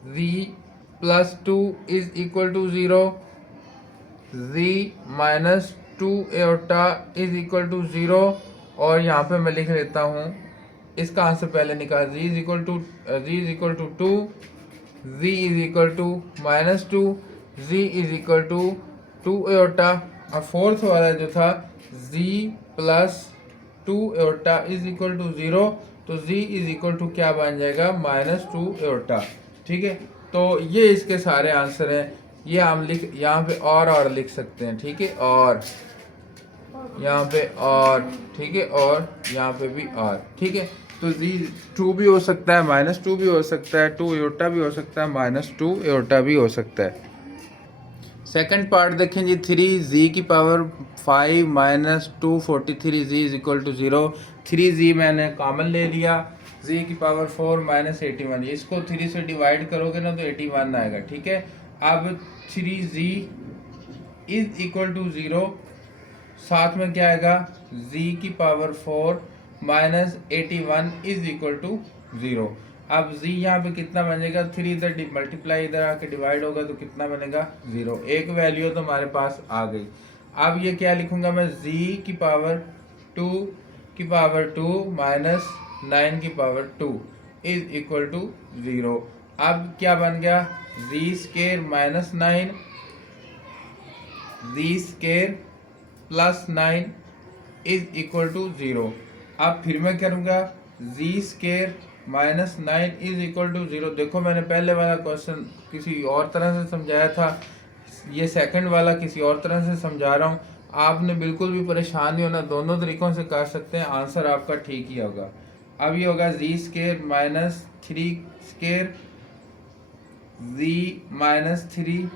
z +2 is equal to 0, z -2 Etah is equal to 0। और यहाँ पे मैं लिख लेता हूँ, इसका आंसर पहले निकाल, z is equal to 2, z is equal to -2, z is equal to 2 एटा। और फोर्थ वाला जो था z +2 Etah is equal to 0, तो z इज इक्वल टू क्या बन जाएगा, -2 एटा। ठीक है। तो ये इसके सारे आंसर हैं। ये हम लिख यहाँ पे और लिख सकते हैं। ठीक है। और यहाँ पे और, ठीक है, और यहाँ पे भी और। ठीक है। तो z 2 भी हो सकता है, -2 भी हो सकता है, 2 एटा भी हो सकता है, -2 एटा भी हो सकता है। सेकंड पार्ट देखें जी, 3z की power 5 -243 z is equal to 0। 3z मैंने कॉमन ले लिया, z की पावर 4 -81, इसको 3 से डिवाइड करोगे ना तो 81 आएगा। ठीक है। अब 3z इज इक्वल टू 0, साथ में क्या आएगा, z की power 4 minus 81 is equal to 0। अब z यहाँ पे कितना बनेगा, 3 इधर मल्टीप्लाई इधर आके डिवाइड होगा तो कितना बनेगा 0। एक वैल्यू तो हमारे पास आ गई। अब ये क्या लिखूंगा मैं, z की पावर 2 माइनस 9 की पावर 2 इज इक्वल टू 0। अब क्या बन गया, z square minus 9 z square plus 9 is equal to 0। अब फिर मैं करूँगा z square minus 9 is equal to 0। देखो मैंने पहले वाला क्वेश्चन किसी और तरह से समझाया था, ये सेकंड वाला किसी और तरह से समझा रहा हूँ। आपने बिल्कुल भी परेशान नहीं होना, दोनों तरीक़ों से कर सकते हैं, आंसर आपका ठीक ही होगा। अब ये होगा z square minus 3 square z minus 3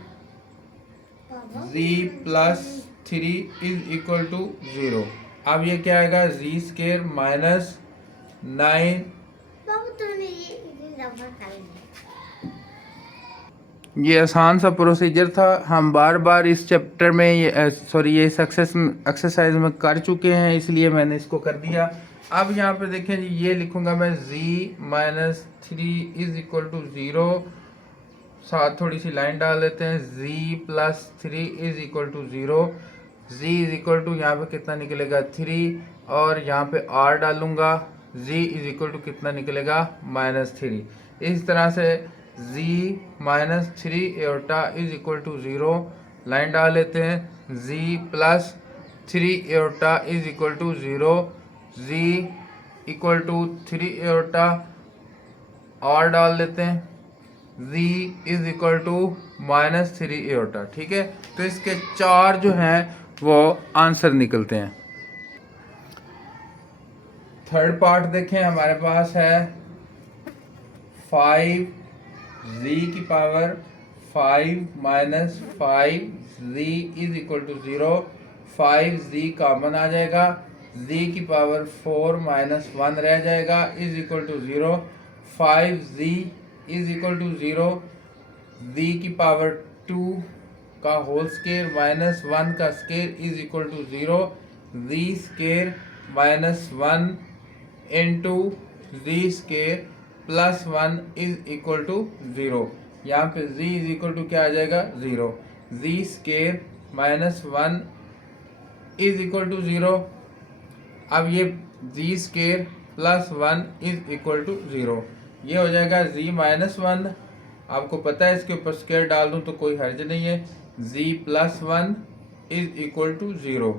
z plus 3 is equal to 0। अब ये क्या आएगा, z स्केयर माइनस 9। ये आसान सा प्रोसीजर था, हम बार बार इस चैप्टर में ये एक्सरसाइज में कर चुके हैं, इसलिए मैंने इसको कर दिया। अब यहाँ पे देखें जी, ये लिखूंगा मैं z minus 3 is equal to 0, साथ थोड़ी सी लाइन डाल देते हैं, z plus 3 is equal to 0। z is equal to यहाँ पे कितना निकलेगा 3, और यहाँ पे r डालूंगा, z इज इक्वल टू कितना निकलेगा माइनस 3। इस तरह से z minus 3 iota is equal to 0, line डाल लेते हैं, z plus 3 iota is equal to 0, z equal to 3 iota, r डाल लेते हैं, z is equal to minus 3 iota. ठीक है, तो इसके 4 जो हैं वो आंसर निकलते हैं। थर्ड पार्ट देखें, हमारे पास है 5z की power 5 minus 5z is equal to 0। 5z common आ जाएगा, z की पावर 4 माइनस 1 रह जाएगा is equal to 0। 5z is equal to 0, z की पावर 2 का होल स्केयर माइनस 1 का square is equal to 0। z square minus 1 into z square plus 1 is equal to 0। यहाँ पे z इज इक्वल टू क्या आ जाएगा 0। z square minus 1 is equal to 0। अब ये z square plus 1 is equal to 0, ये हो जाएगा z माइनस 1। आपको पता है इसके ऊपर स्केयर डाल दूँ तो कोई हर्ज नहीं है। z plus 1 is equal to 0,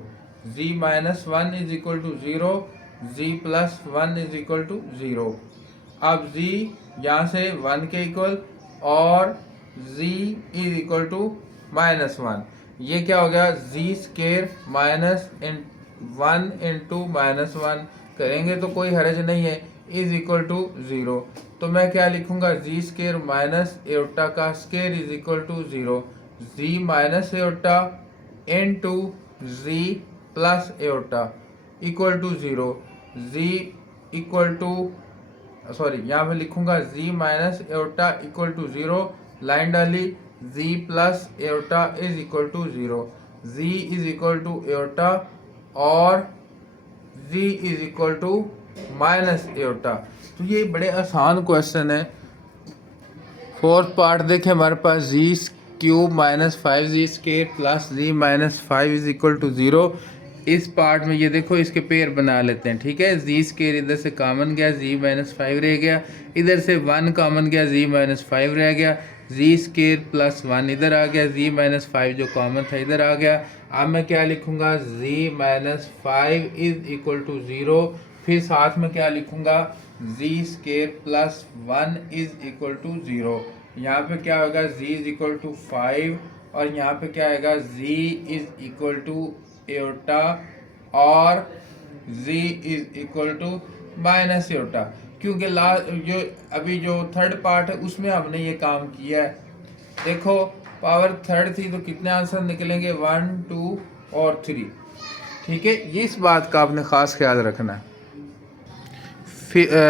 z minus 1 is equal to 0, z plus 1 is equal to 0। अब z यहाँ से 1 के इक्वल और z is equal to minus 1, ये क्या हो गया z square minus 1 into minus 1 करेंगे तो कोई हर्ज नहीं है, इज इक्वल टू 0। तो मैं क्या लिखूंगा, z स्केयर माइनस एओटा का square is equal to 0, z minus iota into z plus iota equal to 0, z equal to यहाँ पे लिखूंगा z minus iota equal to 0, line डाली, z plus iota is equal to 0, z is equal to iota और z is equal to minus iota. तो ये बड़े आसान question है। फोर्थ पार्ट देखें, हमारे पास z cube minus 5z square plus z minus 5 is equal to 0। इस पार्ट में ये देखो इसके पेयर बना लेते हैं। ठीक है, z स्केयर इधर से कॉमन गया, z माइनस 5 रह गया, इधर से 1 कॉमन गया, z माइनस 5 रह गया, z स्केयर प्लस 1 इधर आ गया, z माइनस 5 जो कॉमन था इधर आ गया। अब मैं क्या लिखूंगा, z minus 5 is equal to 0, फिर साथ में क्या लिखूंगा, z square plus 1 is equal to 0। यहाँ पे क्या होगा, z इज इक्वल टू 5 और यहाँ पे क्या आएगा, z is equal to iota और z is equal to minus iota, क्योंकि जो अभी जो थर्ड पार्ट है उसमें हमने ये काम किया है। देखो पावर थर्ड थी तो कितने आंसर निकलेंगे, 1 2 और 3। ठीक है, ये इस बात का आपने ख़ास ख्याल रखना है।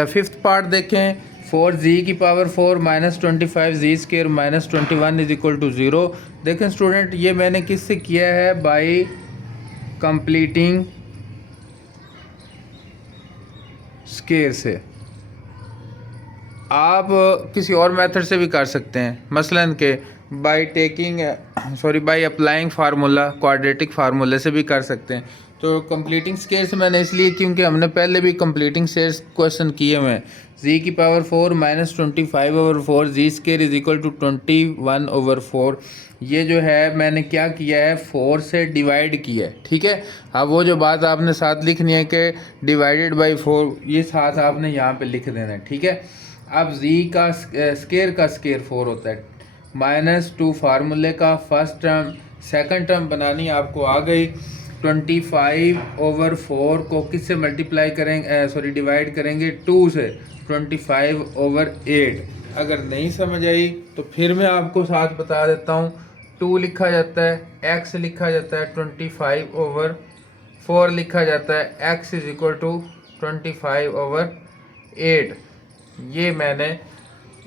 फिफ्थ पार्ट देखें, 4z की power 4 minus 25 z square minus 21 is equal to 0। देखें स्टूडेंट, ये मैंने किससे किया है, बाई कंप्लीटिंग स्केयर से। आप किसी और मेथड से भी कर सकते हैं, मसलन के बाय अप्लाइंग फार्मूला, क्वाड्रेटिक फार्मूले से भी कर सकते हैं। तो कंप्लीटिंग स्केयर्स मैंने इसलिए क्योंकि हमने पहले भी कंप्लीटिंग स्केयर्स क्वेश्चन किए हुए हैं। जी की power 4 minus 25/4 z square is equal to 21/4। ये जो है मैंने क्या किया है, 4 से डिवाइड किया है। ठीक है, अब वो जो बात आपने साथ लिखनी है कि डिवाइडेड बाई 4, ये साथ आपने यहाँ पे लिख देना है। ठीक है, अब जी का स्केयर 4 होता है, -2 फार्मूले का फर्स्ट टर्म, सेकंड टर्म बनानी आपको आ गई। 25/4 को किससे मल्टीप्लाई करेंगे, डिवाइड करेंगे 2 से, 25/8। अगर नहीं समझ आई तो फिर मैं आपको साथ बता देता हूँ। 2 लिखा जाता है, x लिखा जाता है, 25/4 लिखा जाता है, x इज इक्वल टू 25/8। ये मैंने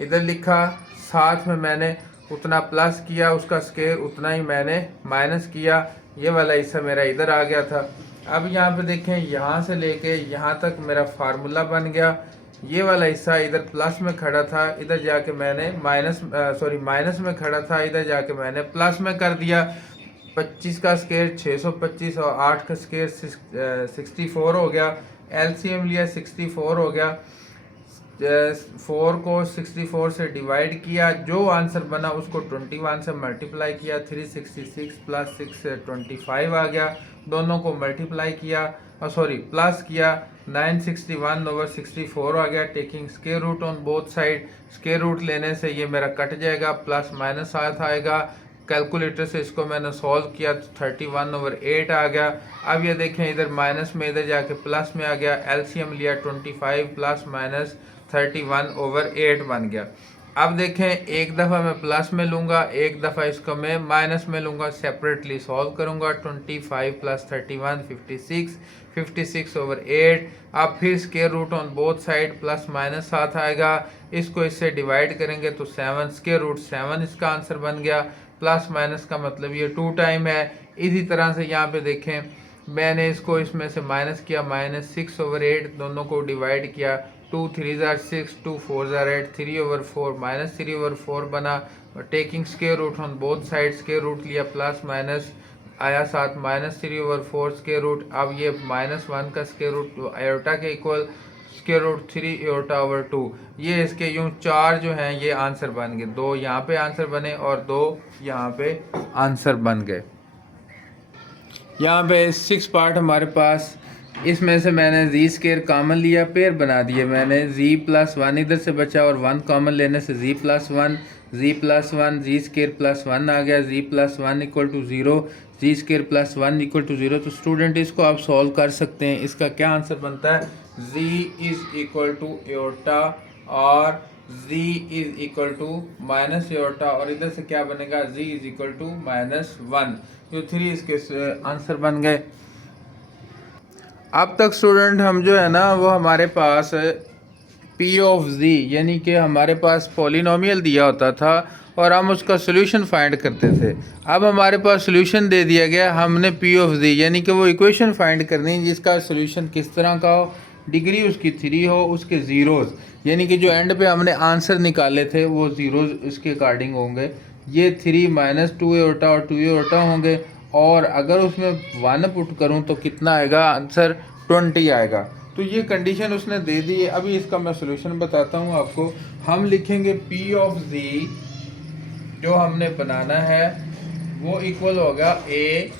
इधर लिखा, साथ में मैंने उतना प्लस किया, उसका स्केयर उतना ही मैंने माइनस किया। ये वाला हिस्सा मेरा इधर आ गया था। अब यहाँ पे देखें, यहाँ से लेके यहाँ तक मेरा फार्मूला बन गया। ये वाला हिस्सा इधर प्लस में खड़ा था, इधर जाके मैंने माइनस में खड़ा था, इधर जाके मैंने प्लस में कर दिया। 25 का स्केयर 625 और 8 का स्केयर 64 हो गया। एलसीएम लिया 64 हो गया। 4 को 64 से डिवाइड किया, जो आंसर बना उसको 21 से मल्टीप्लाई किया। 366 प्लस 6 25 आ गया। दोनों को मल्टीप्लाई किया, प्लस किया, 961/64 आ गया। Taking square root on both side, square root लेने से ये मेरा कट जाएगा, प्लस माइनस साथ आएगा। कैलकुलेटर से इसको मैंने सॉल्व किया तो 31/8 आ गया। अब ये देखें, इधर माइनस में इधर जाके प्लस में आ गया। एलसीएम लिया 25 प्लस माइनस 31/8 बन गया। अब देखें, एक दफ़ा मैं प्लस में लूँगा, एक दफ़ा इसको मैं माइनस में लूँगा, सेपरेटली सॉल्व करूँगा। 25 प्लस 31 56/8। अब फिर square root on both side, plus minus साथ आएगा। इसको इससे डिवाइड करेंगे तो 7, स्क्वायर रूट 7 इसका आंसर बन गया। प्लस माइनस का मतलब ये 2 टाइम है। इसी तरह से यहाँ पे देखें, मैंने इसको इसमें से माइनस किया, -6/8, दोनों को डिवाइड किया। 2 3 ज़ार 6, 2 4 ज़ार 8, 3/4 -3/4 बना। Taking square root on both side, square root लिया, प्लस माइनस आया साथ, -3/4 स्क्वायर रूट। अब ये -1 का स्क्वायर रूट आयोटा के इक्वल, स्क्वायर रूट 3 आयोटा/2। ये इसके यूं 4 जो हैं ये आंसर बन गए। 2 यहाँ पे आंसर बने और 2 यहाँ पे आंसर बन गए। यहाँ पे 6 पार्ट हमारे पास, इसमें से मैंने जी स्केयर कॉमन लिया, पेयर बना दिए मैंने। जी प्लस 1 इधर से बचा और 1 कॉमन लेने से Z plus 1, Z square plus 1 आ गया। Z plus 1 equal to 0, Z square plus 1 equal to 0। तो स्टूडेंट इसको आप सॉल्व कर सकते हैं। इसका क्या आंसर बनता है, z is equal to iota और z is equal to minus iota, और इधर से क्या बनेगा, z इज इक्वल टू -1। जो 3 इसके आंसर बन गए। अब तक स्टूडेंट हम जो है ना वो हमारे पास p ऑफ z, यानी कि हमारे पास पॉलिनोमियल दिया होता था और हम उसका सोल्यूशन फाइंड करते थे। अब हमारे पास सोल्यूशन दे दिया गया, हमने p ऑफ z यानी कि वो इक्वेशन फाइंड करनी है जिसका सोल्यूशन किस तरह का हो, डिग्री उसकी 3 हो, उसके ज़ीरोज़ यानी कि जो एंड पे हमने आंसर निकाले थे वो ज़ीरोज़ इसके अकॉर्डिंग होंगे। ये 3 -2 एयोटा और 2 एयोटा होंगे, और अगर उसमें 1 पुट करूं तो कितना आएगा आंसर, 20 आएगा। तो ये कंडीशन उसने दे दी है। अभी इसका मैं सोल्यूशन बताता हूं आपको। हम लिखेंगे p ऑफ z जो हमने बनाना है वो इक्वल होगा a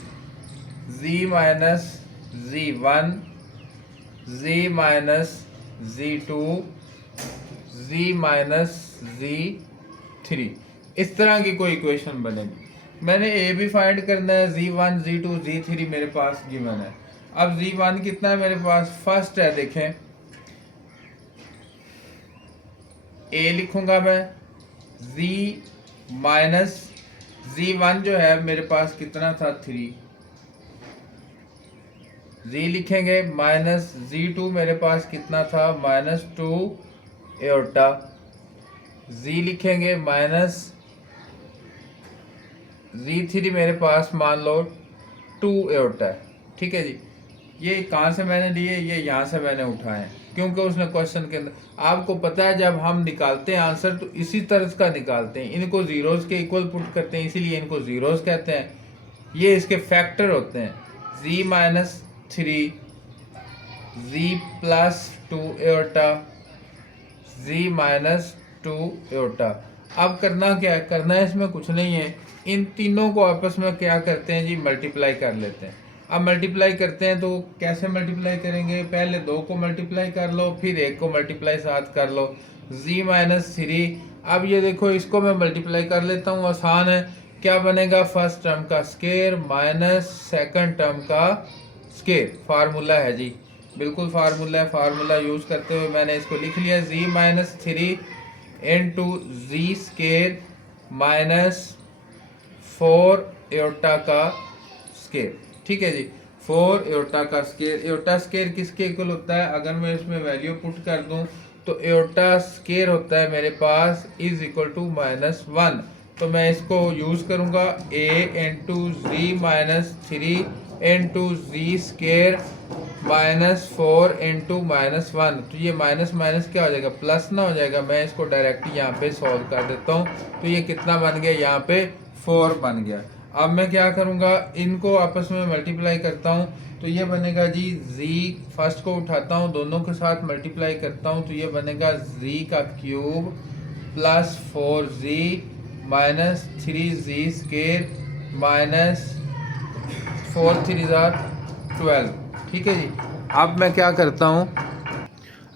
z minus z1 z minus z2 z minus z3। इस तरह की कोई इक्वेशन बनेगी। मैंने ए भी फाइंड करना है, z1 z2 z3 मेरे पास गिवन है। अब z1 कितना है मेरे पास, फर्स्ट है, देखें a लिखूंगा मैं, z माइनस z1 जो है मेरे पास कितना था 3, z लिखेंगे, माइनस z2 मेरे पास कितना था -2 एयोटा, z लिखेंगे, माइनस z3 मेरे पास मान लो 2 एयोटा है। ठीक है जी। ये कहाँ से मैंने लिए, ये यहाँ से मैंने उठाए, क्योंकि उसने क्वेश्चन के अंदर आपको पता है जब हम निकालते हैं आंसर तो इसी तरह का निकालते हैं, इनको जीरोस के इक्वल पुट करते हैं, इसीलिए इनको जीरोस कहते हैं। ये इसके फैक्टर होते हैं, z-3, z+2 एटा, z-2 एटा। अब करना क्या है, करना है इसमें कुछ नहीं है, इन तीनों को आपस में क्या करते हैं जी, मल्टीप्लाई कर लेते हैं। अब मल्टीप्लाई करते हैं तो कैसे मल्टीप्लाई करेंगे, पहले 2 को मल्टीप्लाई कर लो, फिर 1 को मल्टीप्लाई साथ कर लो, z-3। अब ये देखो इसको मैं मल्टीप्लाई कर लेता हूँ, आसान है। क्या बनेगा, फर्स्ट टर्म का स्केयर माइनस सेकंड टर्म का स्केयर, फार्मूला है जी, बिल्कुल फार्मूला है। फार्मूला यूज़ करते हुए मैंने इसको लिख लिया, z-3 into z square minus 4 iota का स्केयर। ठीक है जी, 4 एटा का स्केयर। एटा स्केयर किसके इक्वल होता है, अगर मैं इसमें वैल्यू पुट कर दूं तो एटा स्केयर होता है मेरे पास इज इक्वल टू -1। तो मैं इसको यूज़ करूंगा a into z-3 into z square -4 into -1। तो ये माइनस माइनस क्या हो जाएगा, प्लस ना हो जाएगा। मैं इसको डायरेक्टली यहाँ पे सॉल्व कर देता हूँ, तो ये कितना बन गया, यहाँ पे 4 बन गया। अब मैं क्या करूँगा, इनको आपस में मल्टीप्लाई करता हूँ, तो ये बनेगा जी z, फर्स्ट को उठाता हूँ, दोनों के साथ मल्टीप्लाई करता हूँ, तो ये बनेगा z का cube plus 4z minus 3z square minus 4 3 12। ठीक है जी। अब मैं क्या करता हूँ,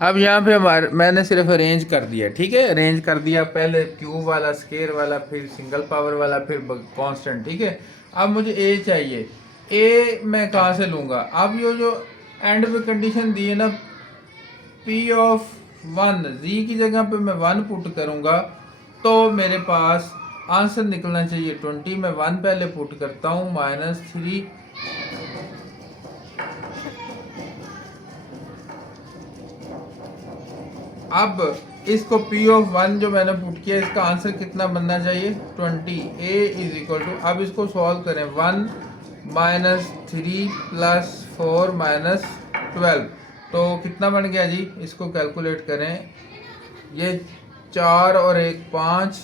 अब यहाँ पे मैंने सिर्फ अरेंज कर दिया, ठीक है, अरेंज कर दिया, पहले क्यूब वाला, स्केयर वाला, फिर सिंगल पावर वाला, फिर कांस्टेंट। ठीक है, अब मुझे ए चाहिए, ए मैं कहाँ से लूँगा। अब ये जो एंड पे कंडीशन दी है ना, पी ऑफ 1, जी की जगह पे मैं 1 पुट करूँगा तो मेरे पास आंसर निकलना चाहिए 20। मैं 1 पहले पुट करता हूँ, -3 अब इसको P ऑफ 1 जो मैंने पुट किया, इसका आंसर कितना बनना चाहिए, 20। A इज इक्वल टू, अब इसको सॉल्व करें, 1 -3 प्लस 4 -12, तो कितना बन गया जी, इसको कैलकुलेट करें। ये 4 और 1 5,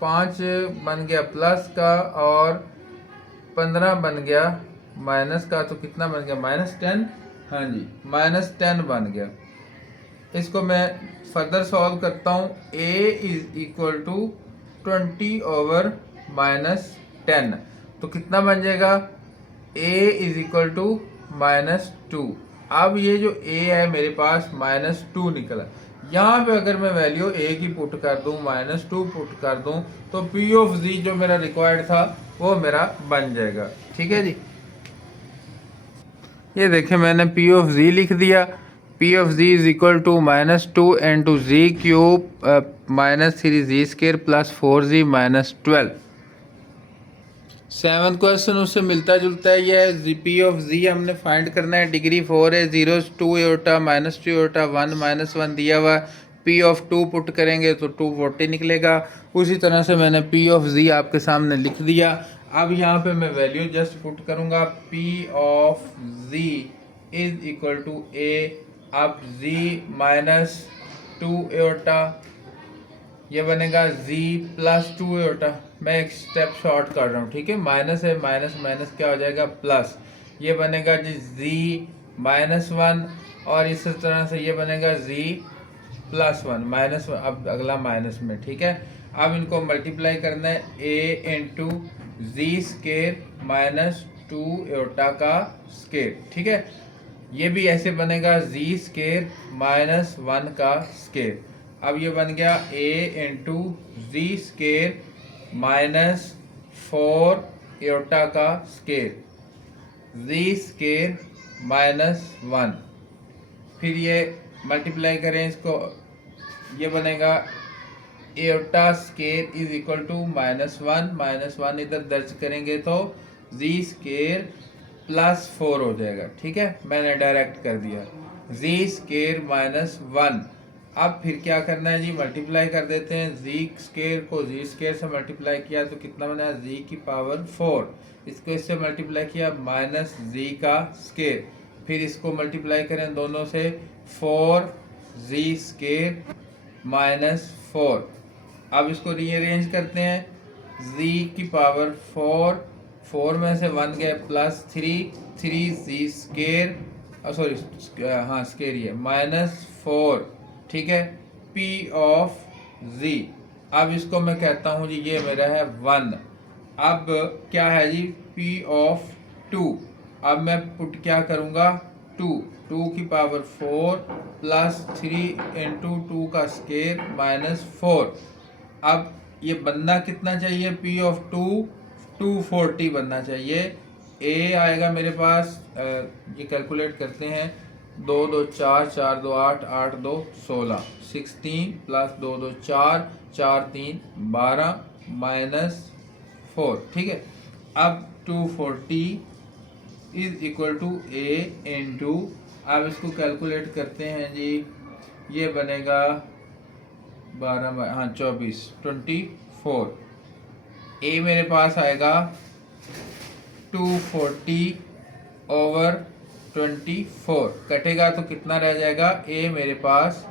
5 बन गया प्लस का, और 15 बन गया माइनस का, तो कितना बन गया, -10। हाँ जी, -10 बन गया। इसको मैं फर्दर सॉल्व करता हूँ, a is equal to 20 over -10, तो कितना बन जाएगा, a इज इक्वल टू -2। अब ये जो a है मेरे पास -2 निकला, यहाँ पे अगर मैं वैल्यू a की पुट कर दूँ, -2 पुट कर दूँ, तो p ऑफ z जो मेरा रिक्वायर्ड था वो मेरा बन जाएगा। ठीक है जी, ये देखें मैंने p ऑफ z लिख दिया, P of z is equal to -2 into z cube -3z square plus 4z -12। 7th question उससे मिलता जुलता है, ये है P of z हमने फाइंड करना है, डिग्री 4 है, 0 2 एटा -2 एटा 1 -1 दिया हुआ। P of 2 पुट करेंगे तो 240 निकलेगा। उसी तरह से मैंने P of z आपके सामने लिख दिया। अब यहाँ पे मैं वैल्यू जस्ट पुट करूँगा, P of z is equal to a, अब z -2 एटा, ये बनेगा z +2 एटा। मैं एक स्टेप शॉर्ट कर रहा हूँ, ठीक है, माइनस है, माइनस माइनस क्या हो जाएगा, प्लस। ये बनेगा जी z -1, और इस तरह से ये बनेगा z +1 -1, अब अगला माइनस में। ठीक है, अब इनको मल्टीप्लाई करना है, a इंटू जी स्केयर -2 एटा का स्केयर। ठीक है, ये भी ऐसे बनेगा z स्केयर -1 का स्केयर। अब ये बन गया a into z square -4 iota का स्केयर, z स्केयर -1। फिर ये मल्टीप्लाई करें इसको, ये बनेगा एटा स्केयर इज इक्वल टू -1 इधर दर्ज करेंगे तो z स्केयर +4 हो जाएगा। ठीक है, मैंने डायरेक्ट कर दिया, z स्केयर -1। अब फिर क्या करना है जी, मल्टीप्लाई कर देते हैं, z स्केयर को z स्केयर से मल्टीप्लाई किया तो कितना बना, z की पावर 4, इसको इससे मल्टीप्लाई किया -z का स्केयर, फिर इसको मल्टीप्लाई करें दोनों से, 4z² माइनस 4। अब इसको रीअरेंज करते हैं, z की पावर 4, 4 में से 1 गया प्लस 3z² सॉरी हाँ स्केयर ही है, माइनस 4। ठीक है, p ऑफ z। अब इसको मैं कहता हूँ जी ये मेरा है 1। अब क्या है जी p ऑफ 2। अब मैं पुट क्या करूँगा 2 की पावर 4 प्लस 3 इंटू 2 का स्केयर माइनस 4। अब ये बनना कितना चाहिए, p ऑफ 240 बनना चाहिए। a आएगा मेरे पास, ये कैलकुलेट करते हैं, 2 2 4 4 2 8 8 2 16, 16 प्लस 2 2 4 4 3 12 माइनस 4। ठीक है, अब 240 is equal to a into, अब इसको कैलकुलेट करते हैं जी, ये बनेगा 12 हाँ 24 24। a मेरे पास आएगा 240 ओवर 24, कटेगा तो कितना रह जाएगा, a मेरे पास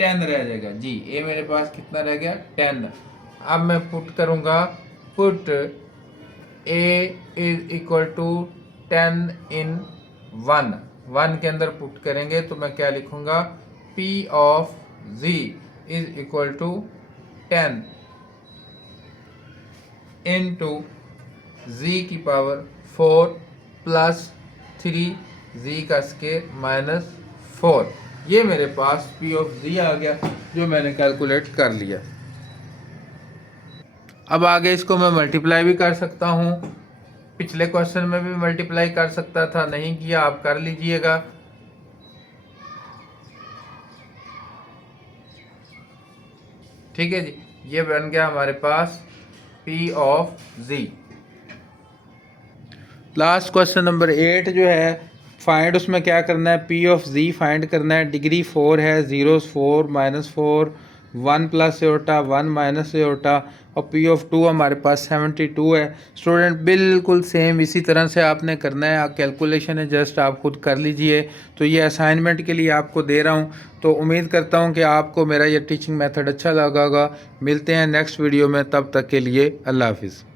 10 रह जाएगा जी। a मेरे पास कितना रह गया 10। अब मैं पुट करूँगा, put a is equal to 10 in 1 के अंदर पुट करेंगे तो मैं क्या लिखूँगा, p of z is equal to 10 into z की पावर 4 प्लस 3z का स्केयर माइनस 4। ये मेरे पास p ऑफ z आ गया जो मैंने कैलकुलेट कर लिया। अब आगे इसको मैं मल्टीप्लाई भी कर सकता हूँ, पिछले क्वेश्चन में भी मल्टीप्लाई कर सकता था, नहीं किया आप कर लीजिएगा। ठीक है जी, ये बन गया हमारे पास p of z। Last question number 8 जो है फाइंड, उसमें क्या करना है, p ऑफ z फाइंड करना है। डिग्री 4 है, 0 4 minus 4 1 plus aorta 1 minus aorta, और p ऑफ 2 हमारे पास 72 है। स्टूडेंट बिल्कुल सेम इसी तरह से आपने करना है, कैलकुलेशन है जस्ट आप खुद कर लीजिए। तो ये असाइनमेंट के लिए आपको दे रहा हूँ, तो उम्मीद करता हूँ कि आपको मेरा ये टीचिंग मेथड अच्छा लगा होगा। मिलते हैं नेक्स्ट वीडियो में, तब तक के लिए अल्लाह हाफिज़।